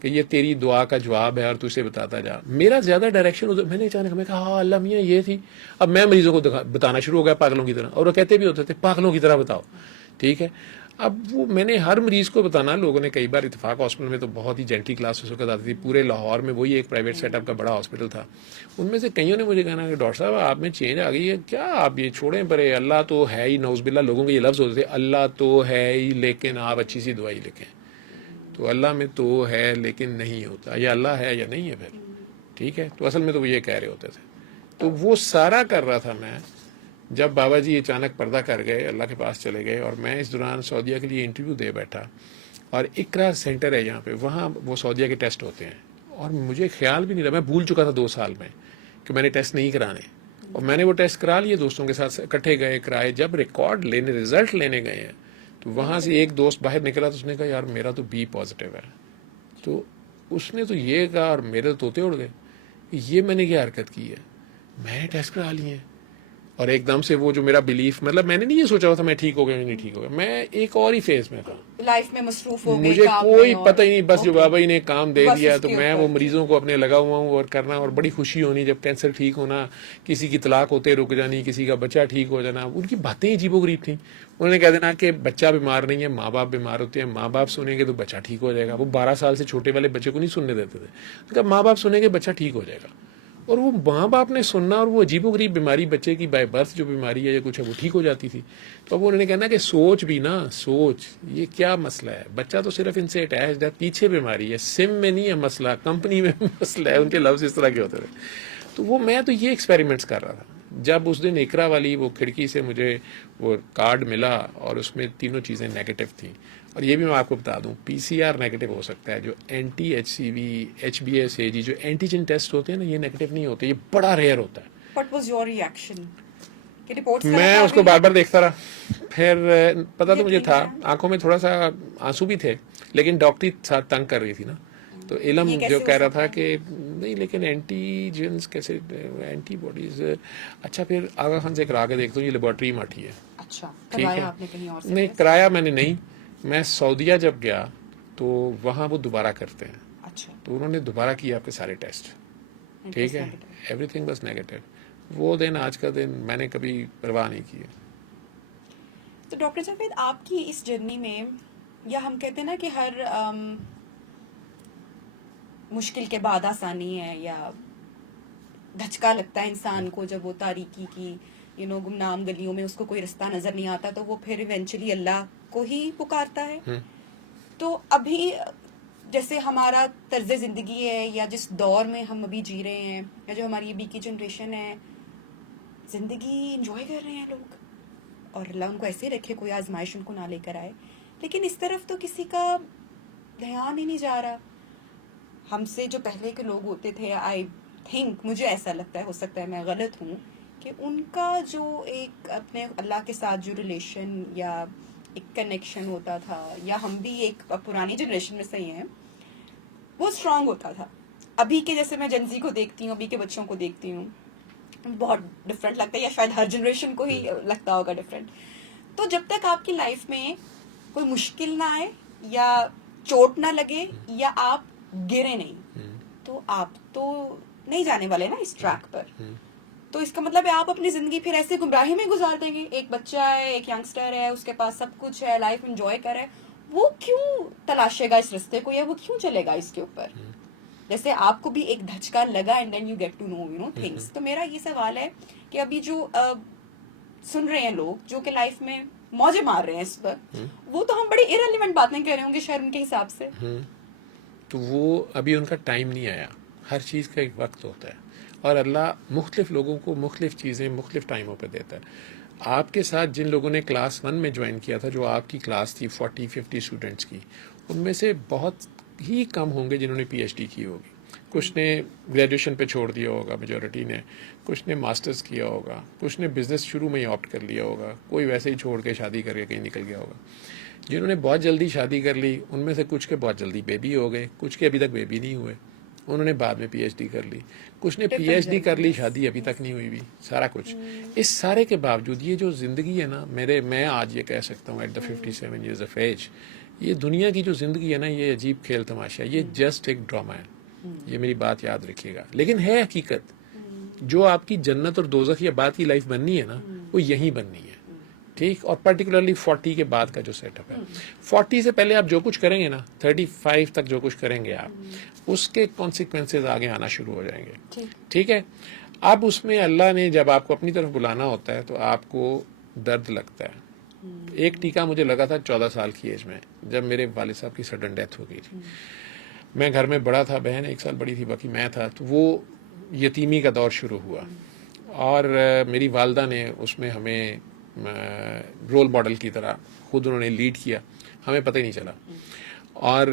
کہ یہ تیری دعا کا جواب ہے اور تو اسے بتاتا جا، میرا زیادہ ڈائریکشن میں نے اچانک میں کہا ہاں اللہ میاں یہ تھی. اب میں مریضوں کو بتانا شروع ہو گیا پاگلوں کی طرح، اور وہ کہتے بھی ہوتے تھے پاگلوں کی طرح بتاؤ. ٹھیک ہے، اب وہ میں نے ہر مریض کو بتانا، لوگوں نے کئی بار اتفاق ہاسپٹل میں تو بہت ہی جینٹلی کلاس اس وقت آتی تھی، پورے لاہور میں وہی ایک پرائیویٹ سیٹ اپ کا بڑا ہاسپٹل تھا، ان میں سے کئیوں نے مجھے کہنا کہ ڈاکٹر صاحب آپ میں چینج آ گئی ہے کیا، آپ یہ چھوڑیں پرے، اللہ تو ہے ہی، نعوذ باللہ لوگوں کے یہ لفظ ہوتے تھے، اللہ تو ہے ہی لیکن آپ اچھی سی دوائی لکھیں، تو اللہ میں تو ہے لیکن نہیں ہوتا، یا اللہ ہے یا نہیں ہے پھر، ٹھیک ہے، تو اصل میں تو وہ یہ کہہ رہے ہوتے تھے. تو وہ سارا کر رہا تھا میں، جب بابا جی اچانک پردہ کر گئے، اللہ کے پاس چلے گئے، اور میں اس دوران سعودیہ کے لیے انٹرویو دے بیٹھا، اور اقرا سینٹر ہے یہاں پہ، وہاں وہ سعودیہ کے ٹیسٹ ہوتے ہیں، اور مجھے خیال بھی نہیں رہا، میں بھول چکا تھا 2 سال میں کہ میں نے ٹیسٹ نہیں کرانے، اور میں نے وہ ٹیسٹ کرا لیے، دوستوں کے ساتھ اکٹھے گئے کرائے، جب ریکارڈ لینے رزلٹ لینے گئے ہیں تو وہاں سے ایک دوست باہر نکلا تو اس نے کہا یار میرا تو بی پازیٹیو ہے، تو اس نے تو یہ کہا اور میرے تو طوطے اڑ گئے، یہ میں نے کیا حرکت کی ہے، میں نے ٹیسٹ کرا لیے ہیں، اور ایک دم سے وہ جو میرا بلیف، مطلب میں نے نہیں یہ سوچا ہوا تھا میں ٹھیک ہو گیا نہیں ٹھیک ہو گیا، میں ایک اور ہی فیز میں تھا، لائف میں مصروف ہو گئے، مجھے کام کوئی میں اور- پتہ ہی نہیں، بس جو اوکے. بابا جی نے کام دے بس دیا اس تو کے میں اوپر وہ مریضوں کو اپنے لگا ہوا ہوں اور کرنا، اور بڑی خوشی ہونی جب کینسر ٹھیک ہونا، کسی کی طلاق ہوتے رک جانی، کسی کا بچہ ٹھیک ہو جانا، ان کی باتیں عجیب و غریب تھیں، انہوں نے کہہ دینا کہ بچہ بیمار نہیں ہے، ماں باپ بیمار ہوتے ہیں، ماں باپ سنیں گے تو بچہ ٹھیک ہو جائے گا، وہ 12 سال سے چھوٹے والے بچے کو نہیں سننے دیتے تھے، کہ ماں باپ سنیں گے بچہ ٹھیک ہو جائے گا، اور وہ ماں باپ نے سننا، اور وہ عجیب و غریب بیماری بچے کی بائی برتھ جو بیماری ہے یا کچھ ہے وہ ٹھیک ہو جاتی تھی. تو اب انہوں نے کہنا کہ سوچ بھی نا، سوچ یہ کیا مسئلہ ہے، بچہ تو صرف ان سے اٹیچڈ ہے، پیچھے بیماری ہے، سم میں نہیں ہے مسئلہ، کمپنی میں مسئلہ ہے، ان کے لفظ اس طرح کے ہوتے تھے. تو وہ میں تو یہ ایکسپیریمنٹس کر رہا تھا. جب اس دن اقرا والی وہ کھڑکی سے مجھے وہ کارڈ ملا اور اس میں تینوں چیزیں نیگیٹو تھیں، اور یہ بھی میں آپ کو بتا دوں پی سی آر نیگیٹو ہو سکتا ہے، جو anti H C V H B S A G جو اینٹیجن ٹیسٹ ہوتے ہیں نا یہ نیگیٹو نہیں ہوتے، یہ بڑا ریئر ہوتا ہے. What was your reaction? کہ رپورٹس میں اس کو بار بار دیکھتا رہا، پھر پتا تو مجھے ٹھیک تھا، ہے. آنکھوں میں تھوڑا سا آنسو بھی تھے، لیکن ڈاکٹری ساتھ تنگ کر رہی تھی نا، تو علم یہ کیسے جو ہو کہہ رہا سکتا تھا ہے؟ کہ نہیں لیکن اینٹی جنس کیسے، اینٹی باڈیز، اچھا پھر آغا خان سے کرا کے دیکھتا ہوں، یہ لیبارٹری ماٹھی ہے، اچھا ٹھیک ہے، کروایا آپ نے کہیں اور سے نہیں test؟ کرایا میں نے نہیں، میں سعودیہ جب گیا تو وہاں وہ دوبارہ کرتے ہیں، اچھا تو انہوں نے دوبارہ کیا آپ کے سارے ٹیسٹ، ٹھیک ہے، Negative. ایوری تھنگ بس نیگیٹو. وہ دن آج کا دن میں نے کبھی پرواہ نہیں کی. تو ڈاکٹر جاوید آپ کی اس جرنی میں، یا ہم کہتے ہیں نا کہ ہر مشکل کے بعد آسانی ہے، یا دھچکا لگتا ہے انسان کو جب وہ تاریکی کی گمنام گلیوں میں اس کو کوئی رستہ نظر نہیں آتا، تو وہ پھر ایونچولی اللہ کو ہی پکارتا ہے. تو ابھی جیسے ہمارا طرز زندگی ہے، یا جس دور میں ہم ابھی جی رہے ہیں، یا جو ہماری ابھی کی جنریشن ہے، زندگی انجوائے کر رہے ہیں لوگ، اور اللہ ان کو ایسے رکھے کوئی آزمائش ان کو نہ لے کر آئے، لیکن اس طرف تو کسی کا دھیان ہی نہیں جا رہا. ہم سے جو پہلے کے لوگ ہوتے تھے، آئی تھنک، مجھے ایسا لگتا ہے، ہو سکتا ہے میں غلط ہوں، کہ ان کا جو ایک اپنے اللہ کے ساتھ جو ریلیشن یا ایک کنیکشن ہوتا تھا، یا ہم بھی ایک پرانی جنریشن میں سے ہی ہیں، وہ اسٹرانگ ہوتا تھا. ابھی کے جیسے میں جنزی کو دیکھتی ہوں، ابھی کے بچوں کو دیکھتی ہوں، بہت ڈفرینٹ لگتا ہے، یا شاید ہر جنریشن کو ہی لگتا ہوگا ڈفرینٹ. تو جب تک آپ کی لائف میں کوئی مشکل نہ آئے، یا چوٹ نہ لگے، یا آپ گرے نہیں، تو آپ تو نہیں جانے والے نا اس ٹریک پر. تو اس کا مطلب ہے آپ اپنی زندگی پھر ایسے گمراہی میں گزار دیں گے. ایک بچہ ہے، ایک ینگسٹر ہے، اس کے پاس سب کچھ ہے، لائف انجوائے کر رہا ہے، وہ کیوں تلاشے گا اس رستے کو، یا وہ کیوں چلے گا اس کے اوپر؟ جیسے آپ کو بھی ایک دھچکا لگا and then you get to know things. تو میرا یہ سوال ہے کہ ابھی جو سن رہے ہیں لوگ جو کہ لائف میں موجے مار رہے ہیں اس وقت، وہ تو ہم بڑی ارریلیونٹ باتیں کہہ رہے ہوں گے شاید ان کے حساب سے. تو وہ ابھی ان کا ٹائم نہیں آیا. ہر چیز کا ایک وقت ہوتا ہے، اور اللہ مختلف لوگوں کو مختلف چیزیں مختلف ٹائموں پہ دیتا ہے. آپ کے ساتھ جن لوگوں نے کلاس 1 میں جوائن کیا تھا، جو آپ کی کلاس تھی 40-50 اسٹوڈنٹس کی، ان میں سے بہت ہی کم ہوں گے جنہوں نے پی ایچ ڈی کی ہوگی. کچھ نے گریجویشن پہ چھوڑ دیا ہوگا، میجورٹی نے، کچھ نے ماسٹرز کیا ہوگا، کچھ نے بزنس شروع میں ہی آپٹ کر لیا ہوگا، کوئی ویسے ہی چھوڑ کے شادی کر کے کہیں نکل گیا ہوگا. جنہوں نے بہت جلدی شادی کر لی ان میں سے کچھ کے بہت جلدی بیبی ہو گئے، کچھ کے ابھی تک بیبی نہیں ہوئے، انہوں نے بعد میں پی ایچ ڈی کر لی، کچھ نے پی ایچ ڈی کر لی، شادی ابھی تک نہیں ہوئی بھی، سارا کچھ. اس سارے کے باوجود یہ جو زندگی ہے نا، میں آج یہ کہہ سکتا ہوں at the 57 years of age, یہ دنیا کی جو زندگی ہے نا، یہ عجیب کھیل تماشا ہے، یہ جسٹ ایک ڈرامہ ہے. یہ میری بات یاد رکھیے گا، لیکن ہے حقیقت. جو آپ کی جنت اور دوزخ یا بعد کی لائف بننی ہے نا، وہ یہیں بننی ہے. ٹھیک, اور پرٹیکولرلی 40 کے بعد کا جو سیٹ اپ ہے, 40 سے پہلے آپ جو کچھ کریں گے نا, 35 تک جو کچھ کریں گے آپ, اس کے کانسیکوینسز آگے آنا شروع ہو جائیں گے. ٹھیک ہے, اب اس میں اللہ نے جب آپ کو اپنی طرف بلانا ہوتا ہے تو آپ کو درد لگتا ہے. ایک ٹیکہ مجھے لگا تھا 14 سال کی ایج میں, جب میرے والد صاحب کی سڈن ڈیتھ ہو گئی تھی. میں گھر میں بڑا تھا, بہن 1 سال بڑی تھی, باقی میں تھا, تو وہ یتیمی کا دور شروع ہوا, اور میری والدہ نے اس میں ہمیں رول ماڈل کی طرح خود انہوں نے لیڈ کیا, ہمیں پتہ ہی نہیں چلا. اور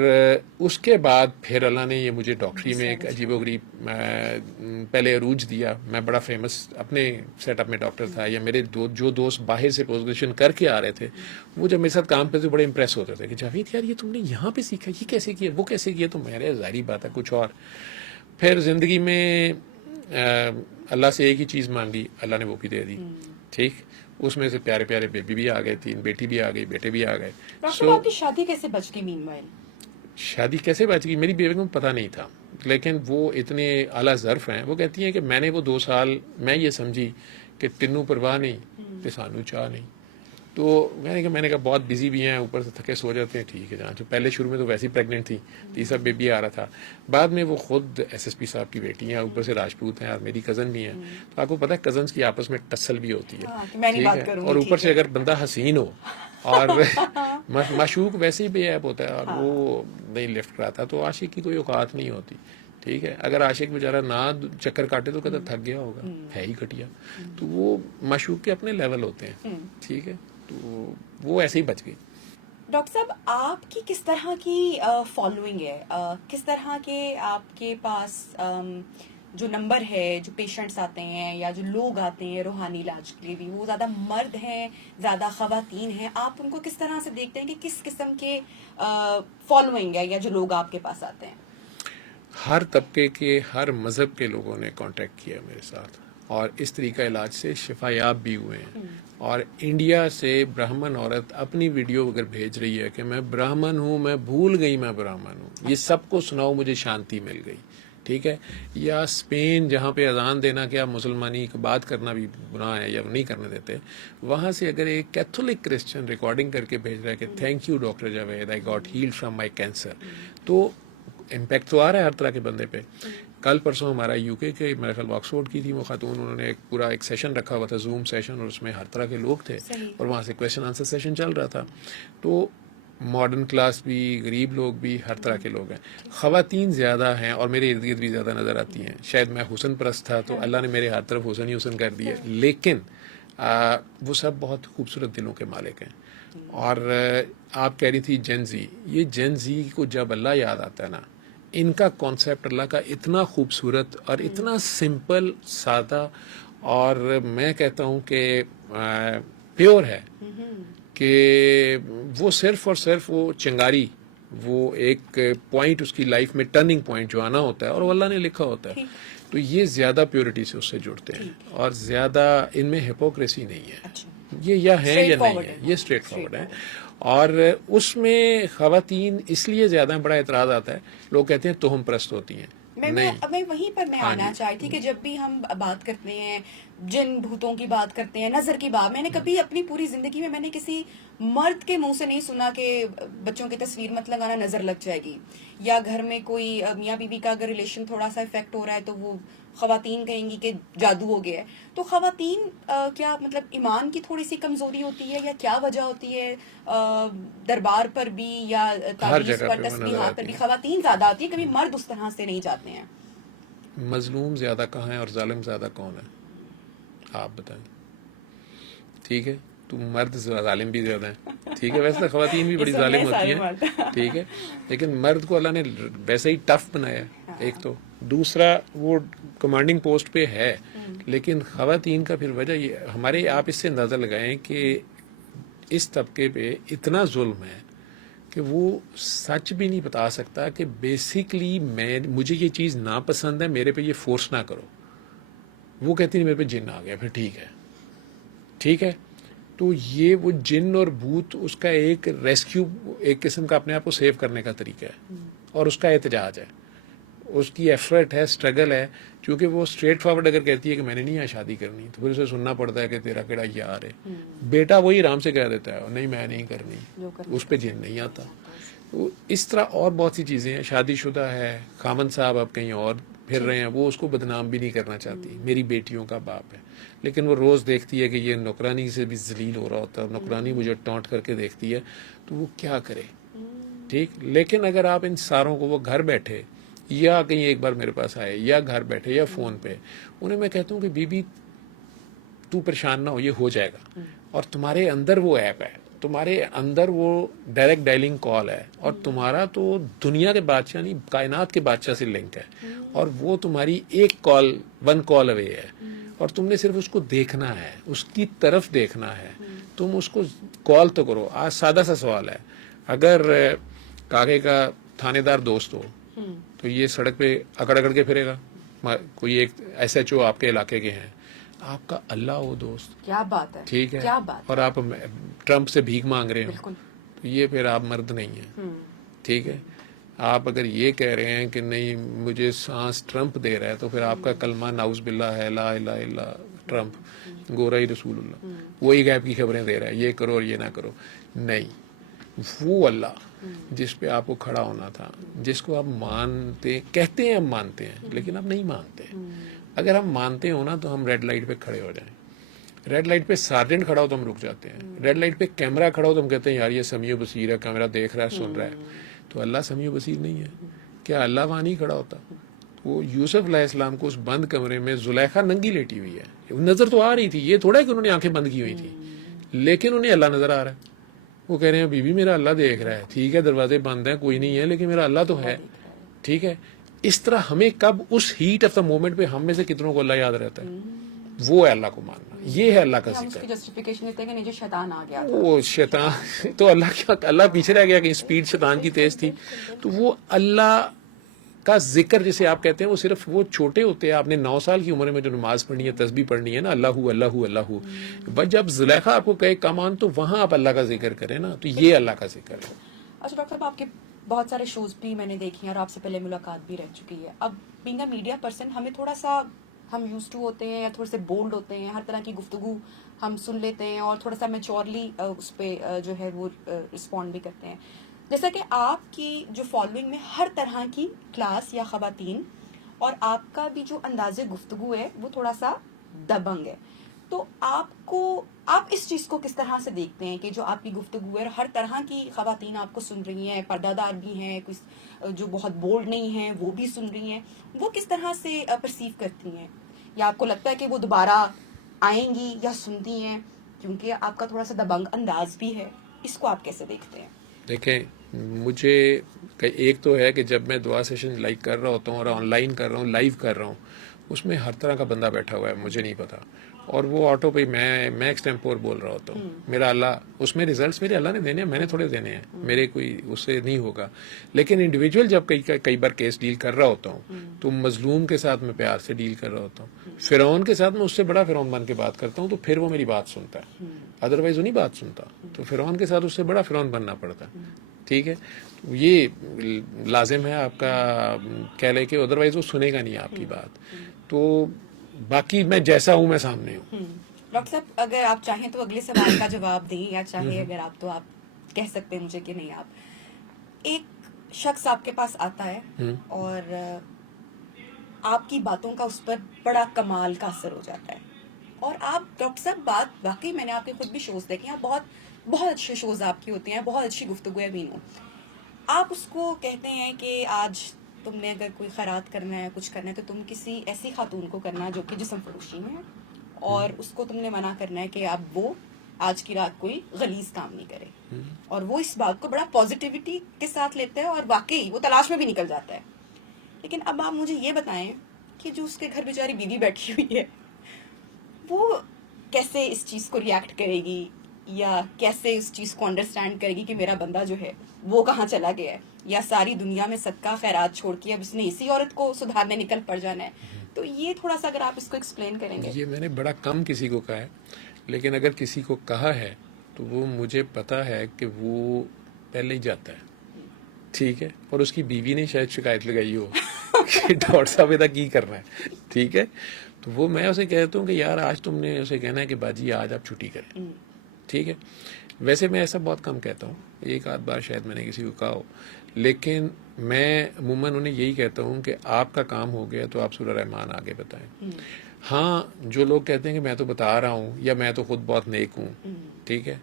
اس کے بعد پھر اللہ نے یہ مجھے ڈاکٹری میں ایک عجیب و غریب پہلے عروج دیا. میں بڑا فیمس اپنے سیٹ اپ میں ڈاکٹر تھا, یا میرے جو دوست باہر سے پوسٹ گریجویشن کر کے آ رہے تھے وہ جب میرے ساتھ کام کرتے بڑے امپریس ہوتے تھے کہ جاوید یار یہ تم نے یہاں پہ سیکھا, یہ کیسے کیا, وہ کیسے کیا. تو میرے ظاہری بات ہے کچھ اور. پھر زندگی میں اللہ سے ایک ہی چیز مانگی, اللہ نے وہ بھی دے دی. ٹھیک, اس میں سے پیارے پیارے بیبی بھی آ گئے, 3 بیٹی بھی آ گئی, بیٹے بھی آ گئے. آپ کی شادی کیسے بچ گئی مین وائل؟ شادی کیسے بچ گئی, میری بیوی کو پتہ نہیں تھا, لیکن وہ اتنے اعلیٰ ظرف ہیں. وہ کہتی ہیں کہ میں نے وہ 2 سال میں یہ سمجھی کہ تینوں پرواہ نہیں کہ سانو چاہ نہیں. تو میں نے کہا بہت بزی بھی ہیں, اوپر سے تھکے سو جاتے ہیں. ٹھیک ہے جہاں جو پہلے شروع میں تو ویسے ہی پریگننٹ تھی, تیسرا بیبی آ رہا تھا. بعد میں وہ خود SSP صاحب کی بیٹی ہیں, اوپر سے راجپوت ہیں, اور میری کزن بھی ہیں. تو آپ کو پتہ ہے کزنس کی آپس میں ٹسل بھی ہوتی ہے, ٹھیک ہے, اور اوپر سے اگر بندہ حسین ہو اور معشوق ویسے ہی بے عیب ہوتا ہے, اور وہ نہیں لفٹ کراتا, تو عاشق کی کوئی اوقات نہیں ہوتی. ٹھیک ہے, اگر عاشق بیچارہ نہ چکر کاٹے تو کہتا تھک گیا ہوگا, ہے ہی گھٹیا. تو وہ معشوق کے اپنے لیول ہوتے ہیں. ٹھیک ہے, تو وہ ایسے ہی بچ گئی. ڈاکٹر صاحب آپ کی کس طرح کی فالوئنگ ہے, کس طرح کے آپ کے پاس جو نمبر ہے, جو پیشنٹس آتے ہیں یا جو لوگ آتے ہیں روحانی علاج کے لیے بھی, وہ زیادہ مرد ہیں, زیادہ خواتین ہیں؟ آپ ان کو کس طرح سے دیکھتے ہیں کہ کس قسم کے فالوئنگ ہے یا جو لوگ آپ کے پاس آتے ہیں؟ ہر طبقے کے, ہر مذہب کے لوگوں نے کانٹیکٹ کیا میرے ساتھ, اور اس طریقہ علاج سے شفا یاب بھی ہوئے ہیں. اور انڈیا سے برہمن عورت اپنی ویڈیو اگر بھیج رہی ہے کہ میں برہمن ہوں, میں بھول گئی میں برہمن ہوں, یہ سب کو سناؤ مجھے شانتی مل گئی. ٹھیک ہے, یا اسپین جہاں پہ اذان دینا کیا مسلمانی کی بات کرنا بھی گناہ ہے یا نہیں کرنے دیتے, وہاں سے اگر ایک کیتھولک کرسچن ریکارڈنگ کر کے بھیج رہا ہے کہ thank you doctor Javed, I got held from my cancer, تو امپیکٹ تو آ رہا ہے ہر طرح کے بندے پہ. کل پرسوں ہمارا UK کے میرے خیال آکسفورڈ کی تھی وہ خاتون, انہوں نے پورا ایک سیشن رکھا ہوا تھا, زوم سیشن, اور اس میں ہر طرح کے لوگ تھے, اور وہاں سے کویشچن آنسر سیشن چل رہا تھا. تو ماڈرن کلاس بھی, غریب لوگ بھی, ہر طرح کے لوگ ہیں. خواتین زیادہ ہیں, اور میرے ارد گرد بھی زیادہ نظر آتی ہیں. شاید میں حسن پرست تھا تو اللہ نے میرے ہر طرف حسن ہی حسن کر دیا, لیکن وہ سب بہت خوبصورت دلوں کے مالک ہیں. اور آپ کہہ رہی تھی جین زی, یہ جین زی کو جب اللہ یاد آتا ہے نا, ان کا کانسیپٹ اللہ کا اتنا خوبصورت اور اتنا سمپل, سادہ, اور میں کہتا ہوں کہ پیور ہے, کہ وہ صرف اور صرف وہ چنگاری, وہ ایک پوائنٹ اس کی لائف میں ٹرننگ پوائنٹ جو آنا ہوتا ہے, اور وہ اللہ نے لکھا ہوتا ہے, تو یہ زیادہ پیورٹی سے اس سے جڑتے ہیں, اور زیادہ ان میں ہپوکریسی نہیں ہے. یہ یا ہے یا نہیں ہے, یہ اسٹریٹ فارورڈ ہے. اور اس میں خواتین اس لیے زیادہ بڑا اعتراض آتا ہے, لوگ کہتے ہیں تہم پرست ہوتی ہیں. میں وہیں پر میں آنا چاہتی تھی کہ جب بھی ہم بات کرتے ہیں جن بھوتوں کی بات کرتے ہیں, نظر کی بات, میں نے کبھی اپنی پوری زندگی میں نے کسی مرد کے منہ سے نہیں سنا کہ بچوں کی تصویر مت لگانا, نظر لگ جائے گی, یا گھر میں کوئی میاں بیوی کا اگر ریلیشن تھوڑا سا افیکٹ ہو رہا ہے تو وہ خواتین کہیں گی کہ جادو ہو گیا ہے. تو خواتین کیا مطلب ایمان کی تھوڑی سی کمزوری ہوتی ہے, یا کیا وجہ ہوتی ہے دربار پر بھی یا تعویذ پر, تسبیحات پر بھی خواتین زیادہ آتی ہے, کبھی مرد اس طرح سے نہیں جاتے ہیں؟ مظلوم زیادہ کہاں ہے اور ظالم زیادہ کون ہے, آپ بتائیں. ٹھیک ہے, تو مرد ظالم بھی زیادہ ہیں, ٹھیک ہے, ویسے خواتین بھی بڑی ظالم ہوتی ہیں, ٹھیک ہے, لیکن مرد کو اللہ نے ویسے ہی ٹف بنایا, ایک تو. دوسرا وہ کمانڈنگ پوسٹ پہ ہے, لیکن خواتین کا پھر وجہ یہ ہمارے, آپ اس سے اندازہ لگائیں کہ اس طبقے پہ اتنا ظلم ہے کہ وہ سچ بھی نہیں بتا سکتا کہ بیسیکلی مجھے یہ چیز ناپسند ہے, میرے پہ یہ فورس نہ کرو. وہ کہتی ہیں میرے پہ جن آ گیا, پھر ٹھیک ہے, ٹھیک ہے. تو یہ وہ جن اور بھوت اس کا ایک ریسکیو, ایک قسم کا اپنے آپ کو سیو کرنے کا طریقہ ہے, اور اس کا احتجاج ہے. اس کی ایفرٹ ہے, اسٹرگل ہے, کیونکہ وہ اسٹریٹ فارورڈ اگر کہتی ہے کہ میں نے نہیں یہاں شادی کرنی, تو پھر اسے سننا پڑتا ہے کہ تیرا کیڑا یار ہے. بیٹا وہی آرام سے کہہ دیتا ہے نہیں میں نہیں کرنی, اس پہ جن نہیں آتا. اس طرح اور بہت سی چیزیں ہیں. شادی شدہ ہے, خامن صاحب اب کہیں اور پھر رہے ہیں, وہ اس کو بدنام بھی نہیں کرنا چاہتی, میری بیٹیوں کا باپ ہے, لیکن وہ روز دیکھتی ہے کہ یہ نوکرانی سے بھی ذلیل ہو رہا ہوتا ہے, نوکرانی مجھے ٹونٹ کر کے دیکھتی ہے, تو وہ کیا کرے. ٹھیک, لیکن اگر آپ ان ساروں کو, وہ گھر بیٹھے یا کہیں ایک بار میرے پاس آئے یا گھر بیٹھے یا فون پہ, انہیں میں کہتا ہوں کہ بی بی تو پریشان نہ ہو, یہ ہو جائے گا. اور تمہارے اندر وہ ایپ ہے, تمہارے اندر وہ ڈائریکٹ ڈائلنگ کال ہے, اور تمہارا تو دنیا کے بادشاہ نہیں کائنات کے بادشاہ سے لنک ہے, اور وہ تمہاری ایک کال, 1 کال اوے ہے, اور تم نے صرف اس کو دیکھنا ہے, اس کی طرف دیکھنا ہے. تم اس کو کال تو کرو. آج سادہ سا سوال ہے, اگر کاغے کا تھانے دار دوست ہو تو یہ سڑک پہ اکڑ اکڑ کے پھرے گا. کوئی ایک ایس ایچ او آپ کے علاقے کے ہیں, آپ کا اللہ ہو دوست, کیا بات ہے, ٹھیک ہے, کیا بات, اور آپ ٹرمپ سے بھیک مانگ رہے ہو, تو یہ پھر آپ مرد نہیں ہیں. ٹھیک ہے, آپ اگر یہ کہہ رہے ہیں کہ نہیں مجھے سانس ٹرمپ دے رہا ہے, تو پھر آپ کا کلمہ نعوذ باللہ ہے, لا الہ الا ٹرمپ, گورا ہی رسول اللہ, وہی غیب کی خبریں دے رہا ہے, یہ کرو اور یہ نہ کرو. نہیں, وہ اللہ جس پہ آپ کو کھڑا ہونا تھا, جس کو آپ مانتے, کہتے ہیں ہم مانتے ہیں لیکن آپ نہیں مانتے. اگر ہم مانتے ہو نا تو ہم ریڈ لائٹ پہ کھڑے ہو جائیں. ریڈ لائٹ پہ سارجنٹ کھڑا ہو تو ہم رک جاتے ہیں. ریڈ لائٹ پہ کیمرہ کھڑا ہو تو ہم کہتے ہیں یار یہ سمیع بصیر ہے, کیمرہ دیکھ رہا ہے, سن رہا ہے. تو اللہ سمیع بصیر نہیں ہے کیا؟ اللہ وہاں نہیں کھڑا ہوتا. وہ یوسف علیہ السلام کو اس بند کمرے میں زلیخا ننگی لیٹی ہوئی ہے, نظر تو آ رہی تھی, یہ تھوڑا ہے کہ انہوں نے آنکھیں بند کی ہوئی تھی, لیکن انہیں اللہ نظر آ رہا ہے. وہ کہہ رہے ہیں بی بی میرا اللہ دیکھ رہا ہے, ٹھیک ہے دروازے بند ہیں کوئی نہیں ہے, لیکن میرا اللہ تو ہے. ٹھیک ہے, اس طرح ہمیں کب اس ہیٹ آف دا مومنٹ پہ ہم میں سے کتنوں کو اللہ یاد رہتا ہے, وہ ہے اللہ کو ماننا, یہ ہے اللہ کا ذکر. جسٹیفیکیشن دیتے ہیں کہ شیطان آ گیا, وہ شیطان تو اللہ کیا, اللہ پیچھے رہ گیا کہ اسپیڈ شیطان کی تیز تھی. تو وہ اللہ کا ذکر جسے آپ کہتے ہیں وہ صرف وہ چھوٹے ہوتے ہیں, آپ نے 9 سال کی عمر میں جو نماز پڑھنی ہے, تسبیح پڑھنی ہے نا, اللہ اللہ اللہ, بس جب زلیخا آپ کو کہے کم آن تو وہاں آپ اللہ کا ذکر کریں نا, تو یہ اللہ کا ذکر ہے. اچھا ڈاکٹر صاحب, آپ کے بہت سارے شوز بھی میں نے دیکھی ہیں اور آپ سے پہلے ملاقات بھی رہ چکی ہے. اب بینگ اے میڈیا پرسن ہمیں تھوڑا سا, ہم یوز ٹو ہوتے ہیں یا تھوڑے سے بولڈ ہوتے ہیں, ہر طرح کی گفتگو ہم سن لیتے ہیں اور تھوڑا سا میچورلی اس پہ جو ہے وہ رسپونڈ بھی کرتے ہیں. جیسا کہ آپ کی جو فالوئنگ میں ہر طرح کی کلاس یا خواتین, اور آپ کا بھی جو انداز گفتگو ہے وہ تھوڑا سا دبنگ ہے, تو آپ اس چیز کو کس طرح سے دیکھتے ہیں کہ جو آپ کی گفتگو ہے, ہر طرح کی خواتین آپ کو سن رہی ہیں, پردہ دار بھی ہیں, کچھ جو بہت بولڈ نہیں ہیں وہ بھی سن رہی ہیں, وہ کس طرح سے پرسیو کرتی ہیں, یا آپ کو لگتا ہے کہ وہ دوبارہ آئیں گی یا سنتی ہیں, کیونکہ آپ کا تھوڑا سا دبنگ انداز بھی ہے, اس کو آپ کیسے دیکھتے ہیں؟ دیکھیں, مجھے ایک تو ہے کہ جب میں دعا سیشن لائک کر رہا ہوتا ہوں اور آن لائن کر رہا ہوں, لائیو کر رہا ہوں, اس میں ہر طرح کا بندہ بیٹھا ہوا ہے, مجھے نہیں پتا, اور وہ آٹو پہ میں ایکسٹیمپور بول رہا ہوتا ہوں. میرا اللہ اس میں ریزلٹس میرے اللہ نے دینے ہیں, میں نے تھوڑے دینے ہیں, میرے کوئی اس سے نہیں ہوگا. لیکن انڈیویجول جب کئی بار کیس ڈیل کر رہا ہوتا ہوں تو مظلوم کے ساتھ میں پیار سے ڈیل کر رہا ہوتا ہوں. فرعون کے ساتھ میں اس سے بڑا فرعون بن کے بات کرتا ہوں, تو پھر وہ میری بات سنتا ہے, ادروائز وہ نہیں بات سنتا. تو فرعون کے ساتھ اس سے بڑا فرعون بننا پڑتا ہے. ٹھیک ہے, یہ لازم ہے آپ کا کہہ لے کہ ادروائز وہ سنے گا نہیں آپ کی بات. تو باقی میں جیسا ہوں میں سامنے ہوں. ڈاکٹر صاحب, اگر آپ چاہیں تو اگلے سوال کا جواب دیں, یا چاہے اگر آپ تو آپ کہہ سکتے ہیں مجھے کہ نہیں. آپ ایک شخص آپ کے پاس آتا ہے اور آپ کی باتوں کا اس پر بڑا کمال کا اثر ہو جاتا ہے, اور آپ ڈاکٹر صاحب بات واقعی میں نے آپ کے خود بھی شوز دیکھے ہیں, بہت اچھے شوز آپ کی ہوتے ہیں, بہت اچھی گفتگویں بھی ہوں. آپ اس کو کہتے ہیں کہ آج تم نے اگر کوئی خیرات کرنا ہے, کچھ کرنا ہے, تو تم کسی ایسی خاتون کو کرنا جو کہ جسم فروشی میں ہے, اور اس کو تم نے منع کرنا ہے کہ اب وہ آج کی رات کوئی غلیظ کام نہیں کرے. اور وہ اس بات کو بڑا پازیٹیوٹی کے ساتھ لیتا ہے, اور واقعی وہ تلاش میں بھی نکل جاتا ہے. لیکن اب آپ مجھے یہ بتائیں کہ جو اس کے گھر بیچاری بیوی بیٹھی ہوئی ہے, وہ کیسے اس چیز کو ریئیکٹ کرے گی, یا کیسے اس چیز کو انڈرسٹینڈ کرے گی کہ میرا بندہ جو ہے وہ کہاں چلا گیا ہے, یا ساری دنیا میں صدقہ خیرات چھوڑ کے اب اس نے اسی عورت کو سدھارنے نکل پڑ جانا ہے. تو یہ تھوڑا سا اگر آپ اس کو ایکسپلین کریں گے. یہ میں نے بڑا کم کسی کو کہا ہے, لیکن اگر کسی کو کہا ہے تو وہ مجھے پتا ہے کہ وہ پہلے ہی جاتا ہے. ٹھیک ہے, اور اس کی بیوی نے شاید شکایت لگائی ہو کہ ڈاکٹر صاحب ادا کی کرنا ہے, ٹھیک ہے. تو وہ میں اسے کہتا ہوں کہ یار آج تم نے اسے کہنا ہے کہ باجی آج آپ چھٹی کریں, ٹھیک ہے. ویسے میں ایسا بہت کم کہتا ہوں, ایک آدھ بار شاید میں نے کسی کو کہا ہو, لیکن میں عموماً انہیں یہی کہتا ہوں کہ آپ کا کام ہو گیا تو آپ سورہ رحمان آگے بتائیں. ہاں جو لوگ کہتے ہیں کہ میں تو بتا رہا ہوں یا میں تو خود بہت نیک ہوں, ٹھیک ہے,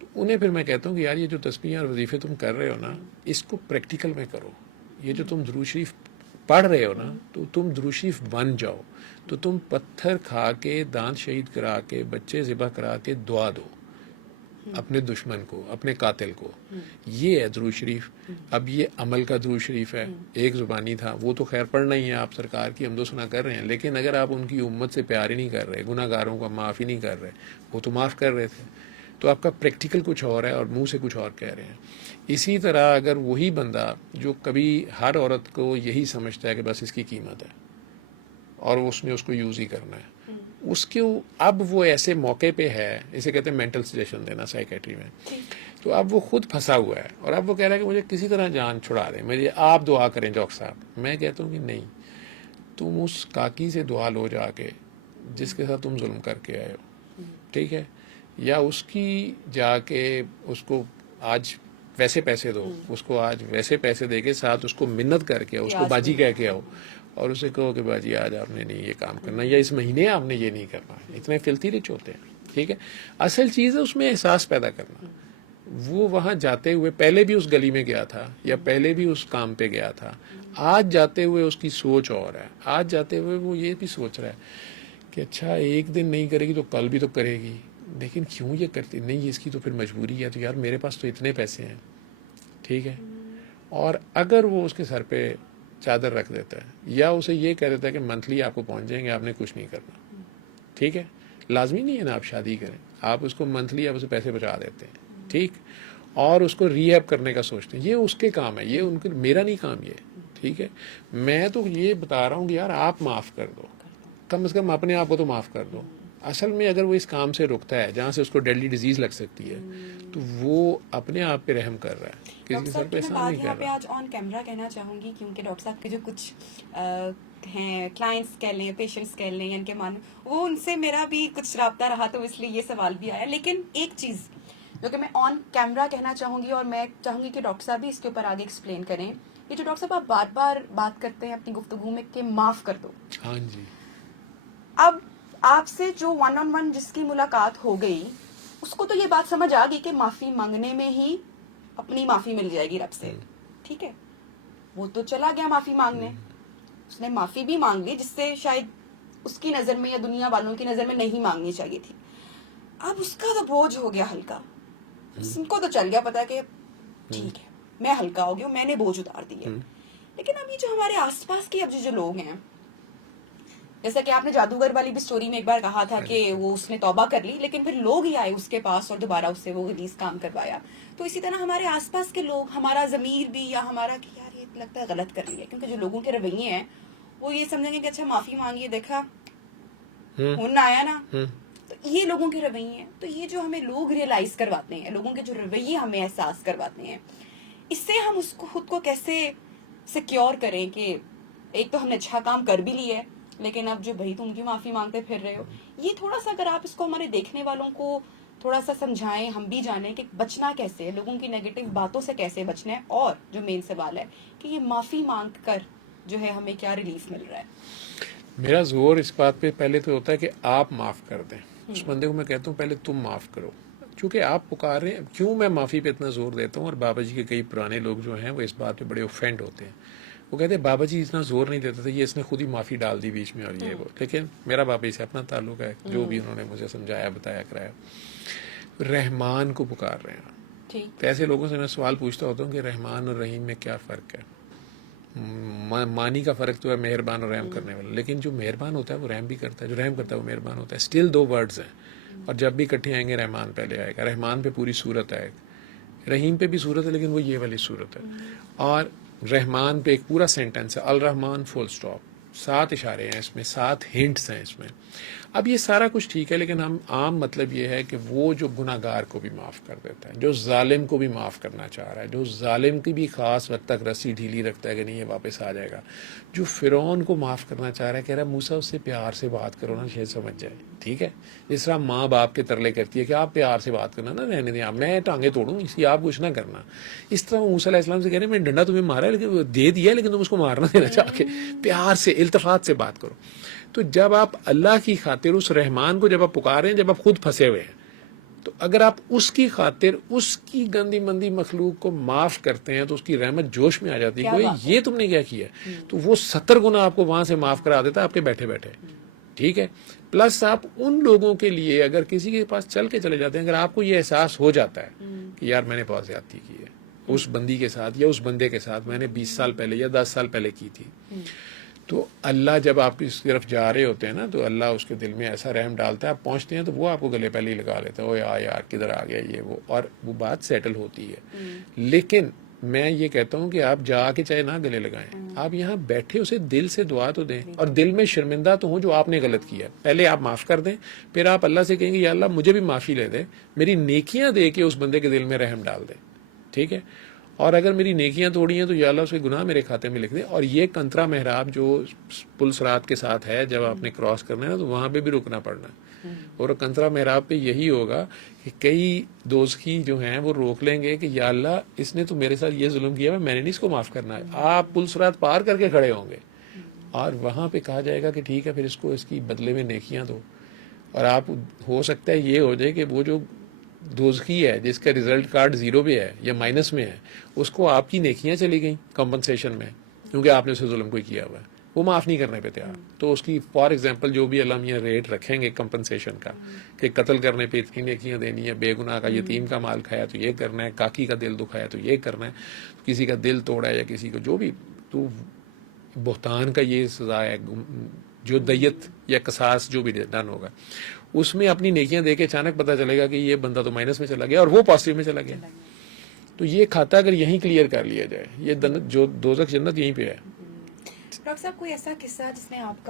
تو انہیں پھر میں کہتا ہوں کہ یار یہ جو تسبیح اور وظیفے تم کر رہے ہو نا, اس کو پریکٹیکل میں کرو. یہ جو تم درود شریف پڑھ رہے ہو نا, تو تم درود شریف بن جاؤ. تو تم پتھر کھا کے, دانت شہید کرا کے, بچے ذبح کرا کے دعا دو اپنے دشمن کو, اپنے قاتل کو. یہ ہے درود شریف. اب یہ عمل کا درود شریف ہے, ایک زبانی تھا, وہ تو خیر پڑھنا ہی ہے, آپ سرکار کی حمد و ثنا کر رہے ہیں, لیکن اگر آپ ان کی امت سے پیار ہی نہیں کر رہے, گناہ گاروں کو معاف ہی نہیں کر رہے, وہ تو معاف کر رہے تھے, تو آپ کا پریکٹیکل کچھ اور ہے اور منہ سے کچھ اور کہہ رہے ہیں. اسی طرح اگر وہی بندہ جو کبھی ہر عورت کو یہی سمجھتا ہے کہ بس اس کی قیمت ہے اور اس نے اس کو یوز ہی کرنا ہے, اس کے اب وہ ایسے موقع پہ ہے, اسے کہتے ہیں مینٹل سجیشن دینا سائیکیٹری میں, تو اب وہ خود پھنسا ہوا ہے اور اب وہ کہہ رہا ہے کہ مجھے کسی طرح جان چھڑا دیں, مجھے آپ دعا کریں ڈاکٹر صاحب. میں کہتا ہوں کہ نہیں, تم اس کاکی سے دعا لو جا کے جس کے ساتھ تم ظلم کر کے آئے ہو, ٹھیک ہے, یا اس کی جا کے اس کو آج ویسے پیسے دو, اس کو آج ویسے پیسے دے کے ساتھ اس کو منت کر کے اس کو باجی کہہ کے آؤ اور اسے کہو کہ باجی آج آپ نے نہیں یہ کام کرنا, یا اس مہینے آپ نے یہ نہیں کرنا. اتنے فلتی رچ ہوتے ہیں, ٹھیک ہے. اصل چیز ہے اس میں احساس پیدا کرنا. وہ وہاں جاتے ہوئے پہلے بھی اس گلی میں گیا تھا یا پہلے بھی اس کام پہ گیا تھا, آج جاتے ہوئے اس کی سوچ اور ہے. آج جاتے ہوئے وہ یہ بھی سوچ رہا ہے کہ اچھا ایک دن نہیں کرے گی تو کل بھی تو کرے گی, لیکن کیوں یہ کرتی نہیں, اس کی تو پھر مجبوری ہے, تو یار میرے پاس تو اتنے پیسے ہیں, ٹھیک ہے. اور اگر وہ اس کے سر پہ چادر رکھ دیتا ہے یا اسے یہ کہہ دیتا ہے کہ منتھلی آپ کو پہنچ جائیں گے, آپ نے کچھ نہیں کرنا, ٹھیک ہے. لازمی نہیں ہے نا آپ شادی کریں, آپ اس کو منتھلی آپ اسے پیسے بچا دیتے ہیں, ٹھیک, اور اس کو ری ایپ کرنے کا سوچتے ہیں, یہ اس کے کام ہے, یہ ان کے, میرا نہیں کام یہ, ٹھیک ہے. میں تو یہ بتا رہا ہوں کہ یار آپ معاف کر دو, کم از کم اپنے آپ کو تو معاف کر دو. اصل میں اگر وہ اس کام سے رکتا ہے جہاں سے اس کو ڈیڈلی ڈیزیز لگ سکتی ہے, تو وہ اپنے آپ پہ رحم کر رہا ہے, کسی کے سر پہ احسان نہیں کر یہاں پہ رہا. آج آن کیمرہ کہنا چاہوں گی, کیونکہ ڈاکٹر صاحب کے جو کچھ ہیں کلائنٹس کہہ لیں, پیشنٹس کہہ لیں, ان کے مان, وہ ان سے میرا بھی کچھ رابطہ رہا, تو اس لیے یہ سوال بھی آیا. لیکن ایک چیز جو کہ میں آن کیمرہ کہنا چاہوں گی, اور میں چاہوں گی کہ ڈاکٹر صاحب بھی اس کے اوپر آگے ایکسپلین کریں, یہ جو ڈاکٹر صاحب آپ بار بار بات کرتے ہیں اپنی گفتگو میں کہ معاف کر دو. ہاں جی. اب آپ سے جو ون آن ون جس کی ملاقات ہو گئی, اس کو تو یہ بات سمجھ آ گئی کہ معافی مانگنے میں ہی اپنی معافی مل جائے گی رب سے, ٹھیک ہے. وہ تو چلا گیا معافی مانگنے, اس نے معافی بھی مانگ لی جس سے شاید اس کی نظر میں یا دنیا والوں کی نظر میں نہیں مانگنی چاہیے تھی. اب اس کا تو بوجھ ہو گیا ہلکا, اس کو تو چل گیا پتا کہ ٹھیک ہے میں ہلکا ہو گیا, میں نے بوجھ اتار دیا. لیکن اب یہ جو ہمارے آس پاس کے اب جو لوگ ہیں, جیسا کہ آپ نے جادوگر والی بھی سٹوری میں ایک بار کہا تھا کہ وہ اس نے توبہ کر لی, لیکن پھر لوگ ہی آئے اس کے پاس اور دوبارہ اس سے وہ غلیظ کام کروایا. تو اسی طرح ہمارے آس پاس کے لوگ, ہمارا ضمیر بھی یا ہمارا کہ یار یہ لگتا ہے غلط کر رہی ہے, کیونکہ جو لوگوں کے رویے ہیں وہ یہ سمجھیں گے کہ اچھا معافی مانگیے, دیکھا ہن آیا نا, تو یہ لوگوں کے رویے ہیں. تو یہ جو ہمیں لوگ ریئلائز کرواتے ہیں, لوگوں کے جو رویے ہمیں احساس کرواتے ہیں, اس سے ہم اس کو خود کو کیسے سیکیور کریں کہ ایک تو ہم نے اچھا کام کر بھی لیا ہے, لیکن اب جو بھائی تم کی معافی مانگتے پھر رہے ہو. یہ تھوڑا سا اگر آپ اس کو ہمارے دیکھنے والوں کو تھوڑا سا سمجھائیں, ہم بھی جانیں کہ بچنا کیسے ہے, لوگوں کی نیگیٹو باتوں سے کیسے بچنا ہے, اور جو مین سوال ہے کہ یہ معافی مانگ کر جو ہے ہمیں کیا ریلیف مل رہا ہے. میرا زور اس بات پہ پہلے تو ہوتا ہے کہ آپ معاف کر دیں. اس بندے کو میں کہتا ہوں پہلے تم معاف کرو, چونکہ آپ پکار رہے ہیں. کیوں میں معافی پہ اتنا زور دیتا ہوں, اور بابا جی کے کئی پرانے لوگ جو ہیں وہ اس بات پہ بڑے اوفینڈ ہوتے ہیں. وہ کہتے ہیں بابا جی اتنا زور نہیں دیتے تھے, یہ اس نے خود ہی معافی ڈال دی بیچ میں اور یہ وہ. لیکن میرا بابا جی سے اپنا تعلق ہے, جو بھی انہوں نے مجھے سمجھایا بتایا کرایا. رحمان کو پکار رہے ہیں. تو ایسے لوگوں سے میں سوال پوچھتا ہوتا ہوں کہ رحمان اور رحیم میں کیا فرق ہے. مانی کا فرق تو ہے مہربان اور رحم کرنے والا, لیکن جو مہربان ہوتا ہے وہ رحم بھی کرتا ہے, جو رحم کرتا ہے وہ مہربان ہوتا ہے. اسٹل دو ورڈز ہیں, اور جب بھی اکٹھے آئیں گے رحمان پہلے آئے گا. رحمان پہ پوری صورت آئے گا, رحیم پہ بھی صورت ہے لیکن وہ یہ والی صورت ہے. اور رحمان پہ ایک پورا سینٹنس ہے, الرحمان فل سٹاپ, 7 اشارے ہیں اس میں, 7 ہنٹس ہیں اس میں. اب یہ سارا کچھ ٹھیک ہے، لیکن ہم عام مطلب یہ ہے کہ وہ جو گناہ گار کو بھی معاف کر دیتا ہے، جو ظالم کو بھی معاف کرنا چاہ رہا ہے، جو ظالم کی بھی خاص وقت تک رسی ڈھیلی رکھتا ہے کہ نہیں یہ واپس آ جائے گا، جو فرعون کو معاف کرنا چاہ رہا ہے، کہہ رہا ہے موسیٰ اس سے پیار سے بات کرو نا، شاید سمجھ جائے، ٹھیک ہے؟ جس طرح ماں باپ کے ترلے کرتی ہے کہ آپ پیار سے بات کرنا نا، رہنے دیں، میں ٹانگیں توڑوں اس لیے آپ کچھ نہ کرنا، اس طرح وہ موسیٰ علیہ السلام سے کہہ رہے ہیں میں ڈنڈا تمہیں مارا ہے لیکن دے دیا، لیکن تم اس کو مارنا دینا چاہ کے پیار سے التفات سے بات کرو۔ تو جب آپ اللہ کی خاطر اس رحمان کو جب آپ پکارے ہیں، جب آپ خود پھنسے ہوئے ہیں، تو اگر آپ اس کی خاطر اس کی گندی مندی مخلوق کو معاف کرتے ہیں تو اس کی رحمت جوش میں آ جاتی ہے کہ یہ تم نے کیا کیا، تو وہ 70 گنا آپ کو وہاں سے معاف کرا دیتا ہے آپ کے بیٹھے بیٹھے، ٹھیک ہے؟ پلس آپ ان لوگوں کے لیے اگر کسی کے پاس چل کے چلے جاتے ہیں، اگر آپ کو یہ احساس ہو جاتا ہے کہ یار میں نے بہت زیادتی کی ہے اس بندی کے ساتھ یا اس بندے کے ساتھ، میں نے 20 سال پہلے یا 10 سال پہلے کی تھی، تو اللہ جب آپ کی طرف جا رہے ہوتے ہیں نا تو اللہ اس کے دل میں ایسا رحم ڈالتا ہے، آپ پہنچتے ہیں تو وہ آپ کو گلے پہلے ہی لگا لیتا ہے، او یار کدھر آ گیا یہ وہ، اور وہ بات سیٹل ہوتی ہے۔ لیکن میں یہ کہتا ہوں کہ آپ جا کے چاہے نہ گلے لگائیں، آپ یہاں بیٹھے اسے دل سے دعا تو دیں، اور دل میں شرمندہ تو ہوں جو آپ نے غلط کیا، پہلے آپ معاف کر دیں، پھر آپ اللہ سے کہیں گے یا اللہ مجھے بھی معافی لے دے، میری نیکیاں دے کے اس بندے کے دل میں رحم ڈال دے، ٹھیک ہے؟ اور اگر میری نیکیاں توڑی ہیں تو یا اللہ اس کے گناہ میرے کھاتے میں لکھ دے۔ اور یہ کنترا محراب جو پل صراط کے ساتھ ہے، جب آپ نے کراس کرنا ہے نا تو وہاں پہ بھی رکنا پڑنا ہے، اور کنترا محراب پہ یہی ہوگا کہ کئی دوزخی جو ہیں وہ روک لیں گے کہ یا اللہ اس نے تو میرے ساتھ یہ ظلم کیا ہے، میں نے نہیں اس کو معاف کرنا ہے، آپ پل صراط پار کر کے کھڑے ہوں گے اور وہاں پہ کہا جائے گا کہ ٹھیک ہے پھر اس کو اس کی بدلے میں نیکیاں دو، اور آپ ہو سکتا ہے یہ ہو جائے کہ وہ جو دوزخی ہے جس کا ریزلٹ کارڈ 0 پہ ہے یا مائنس میں ہے، اس کو آپ کی نیکیاں چلی گئیں کمپنسیشن میں، کیونکہ آپ نے اسے ظلم کوئی کیا ہوا ہے، وہ معاف نہیں کرنے پہ تیار، تو اس کی فار ایگزامپل جو بھی اللہ میاں ریٹ رکھیں گے کمپنسیشن کا کہ قتل کرنے پہ اتنی نیکیاں دینی ہے، بے گناہ کا یتیم کا مال کھایا تو یہ کرنا ہے، کاکی کا دل دکھایا تو یہ کرنا ہے، کسی کا دل توڑا یا کسی کو جو بھی، تو بہتان کا یہ سزا ہے، جو دیت یا قصاص جو بھی ڈن ہوگا اس میں اپنی نیکیاں دے کے اچانک پتہ چلے گا کہ یہ بندہ تو مائنس میں چلا گیا اور وہ پازیٹیو میں چلا گیا، تو یہ کھاتا اگر یہیں کلیئر کر لیا جائے، یہ جو دوزخ جنت یہیں پہ ہے۔ ڈاکٹر صاحب کوئی ایسا قصہ جس نے آپ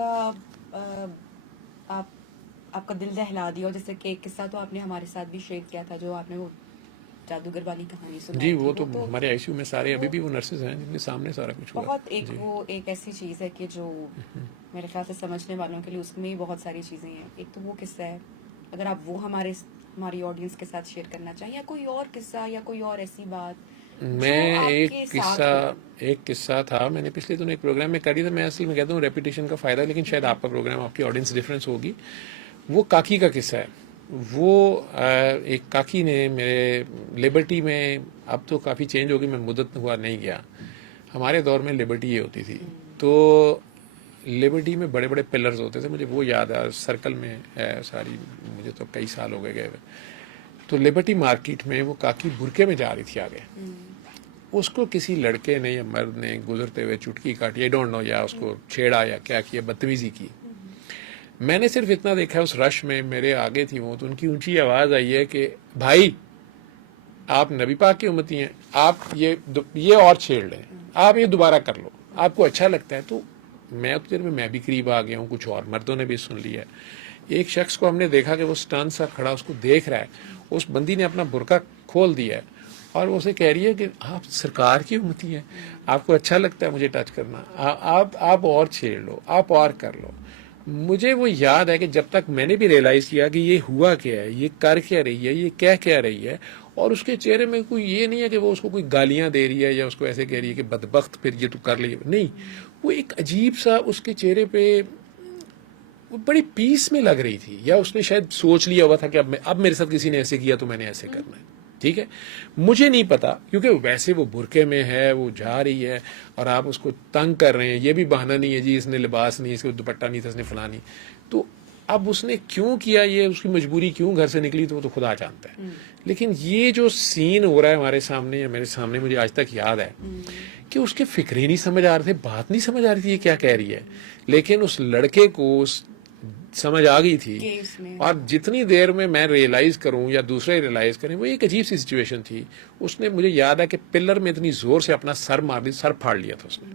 کا دل دہلا دیا، جیسے کہ ایک قصہ تو آپ نے ہمارے ساتھ بھی شیئر کیا تھا جو آپ نے وہ جادوگر والی کہانی سنائی جی تھی، وہ تو ہمارے آئی سی یو میں سارے ابھی بھی وہ نرسز ہیں جن کے سامنے سارا کچھ ہوا، بہت وہ ایک ایسی چیز ہے کہ جو میرے خیال سے سمجھنے والوں کے لیے اس میں بہت ساری چیزیں ہیں، ایک تو وہ قصہ ہے، اگر آپ وہ ہماری آڈینس کے ساتھ شیئر کرنا چاہیں، یا کوئی اور قصہ یا کوئی اور ایسی بات۔ میں ایک قصہ تھا، میں نے پچھلے دنوں ایک پروگرام میں کری تھا، میں اصل میں کہتا ہوں ریپیٹیشن کا فائدہ، لیکن شاید آپ کا پروگرام آپ کی آڈینس ڈفرینس ہوگی۔ وہ کاکی کا قصہ ہے، وہ ایک کاکی نے میرے لبرٹی میں، اب تو کافی چینج ہوگی، میں مدت ہوا نہیں گیا، ہمارے دور میں لبرٹی یہ ہوتی تھی، تو لبرٹی میں بڑے بڑے پلرز ہوتے تھے، مجھے وہ یاد ہے، سرکل میں ہے ساری، مجھے تو کئی سال ہو گئے ہوئے، تو لبرٹی مارکیٹ میں وہ کاکی برقعے میں جا رہی تھی آگے، اس کو کسی لڑکے نے یا مرد نے گزرتے ہوئے چٹکی کاٹی، آئی ڈونٹ نو، یا اس کو چھیڑا یا کیا کیا، بدتمیزی کی۔ میں نے صرف اتنا دیکھا اس رش میں، میرے آگے تھی وہ، تو ان کی اونچی آواز آئی ہے کہ بھائی آپ نبی پاک کی امتی ہیں، آپ یہ اور چھیڑ لیں، آپ یہ دوبارہ کر لو، آپ کو اچھا لگتا ہے۔ تو میں اتنے دیر میں بھی قریب آ گیا ہوں، کچھ اور مردوں نے بھی سن لیا ہے، ایک شخص کو ہم نے دیکھا کہ وہ سٹن سا کھڑا اس کو دیکھ رہا ہے، اس بندی نے اپنا برقع کھول دیا ہے اور وہ اسے کہہ رہی ہے کہ آپ سرکار کی امتی ہیں، آپ کو اچھا لگتا ہے مجھے ٹچ کرنا، آپ اور چھیڑ لو، آپ اور کر لو۔ مجھے وہ یاد ہے کہ جب تک میں نے بھی ریئلائز کیا کہ یہ ہوا کیا ہے، یہ کر کیا رہی ہے، یہ کہہ کیا رہی ہے، اور اس کے چہرے میں کوئی یہ نہیں ہے کہ وہ اس کو کوئی گالیاں دے رہی ہے یا اس کو ایسے کہہ رہی ہے کہ بدبخت پھر یہ تو کر لی، نہیں، وہ ایک عجیب سا اس کے چہرے پہ وہ بڑی پیس میں لگ رہی تھی، یا اس نے شاید سوچ لیا ہوا تھا کہ اب میرے ساتھ کسی نے ایسے کیا تو میں نے ایسے کرنا ہے، ٹھیک ہے، مجھے نہیں پتا، کیونکہ ویسے وہ برقعے میں ہے، وہ جا رہی ہے اور آپ اس کو تنگ کر رہے ہیں، یہ بھی بہانہ نہیں ہے جی اس نے لباس نہیں، اس کو دوپٹہ نہیں تھا، اس نے فلاں نہیں، تو اب اس نے کیوں کیا، یہ اس کی مجبوری کیوں گھر سے نکلی تو وہ تو خدا جانتا ہے، لیکن یہ جو سین ہو رہا ہے ہمارے سامنے یا میرے سامنے، مجھے آج تک یاد ہے کہ اس کے فکر ہی نہیں سمجھ آ رہے تھے، بات نہیں سمجھ آ رہی تھی یہ کیا کہہ رہی ہے، لیکن اس لڑکے کو سمجھ آ گئی تھی، اور جتنی دیر میں ریئلائز کروں یا دوسرے ریئلائز کریں، وہ ایک عجیب سی سچویشن تھی، اس نے، مجھے یاد ہے کہ پلر میں اتنی زور سے اپنا سر مار دی، سر پھاڑ لیا تھا اس نے،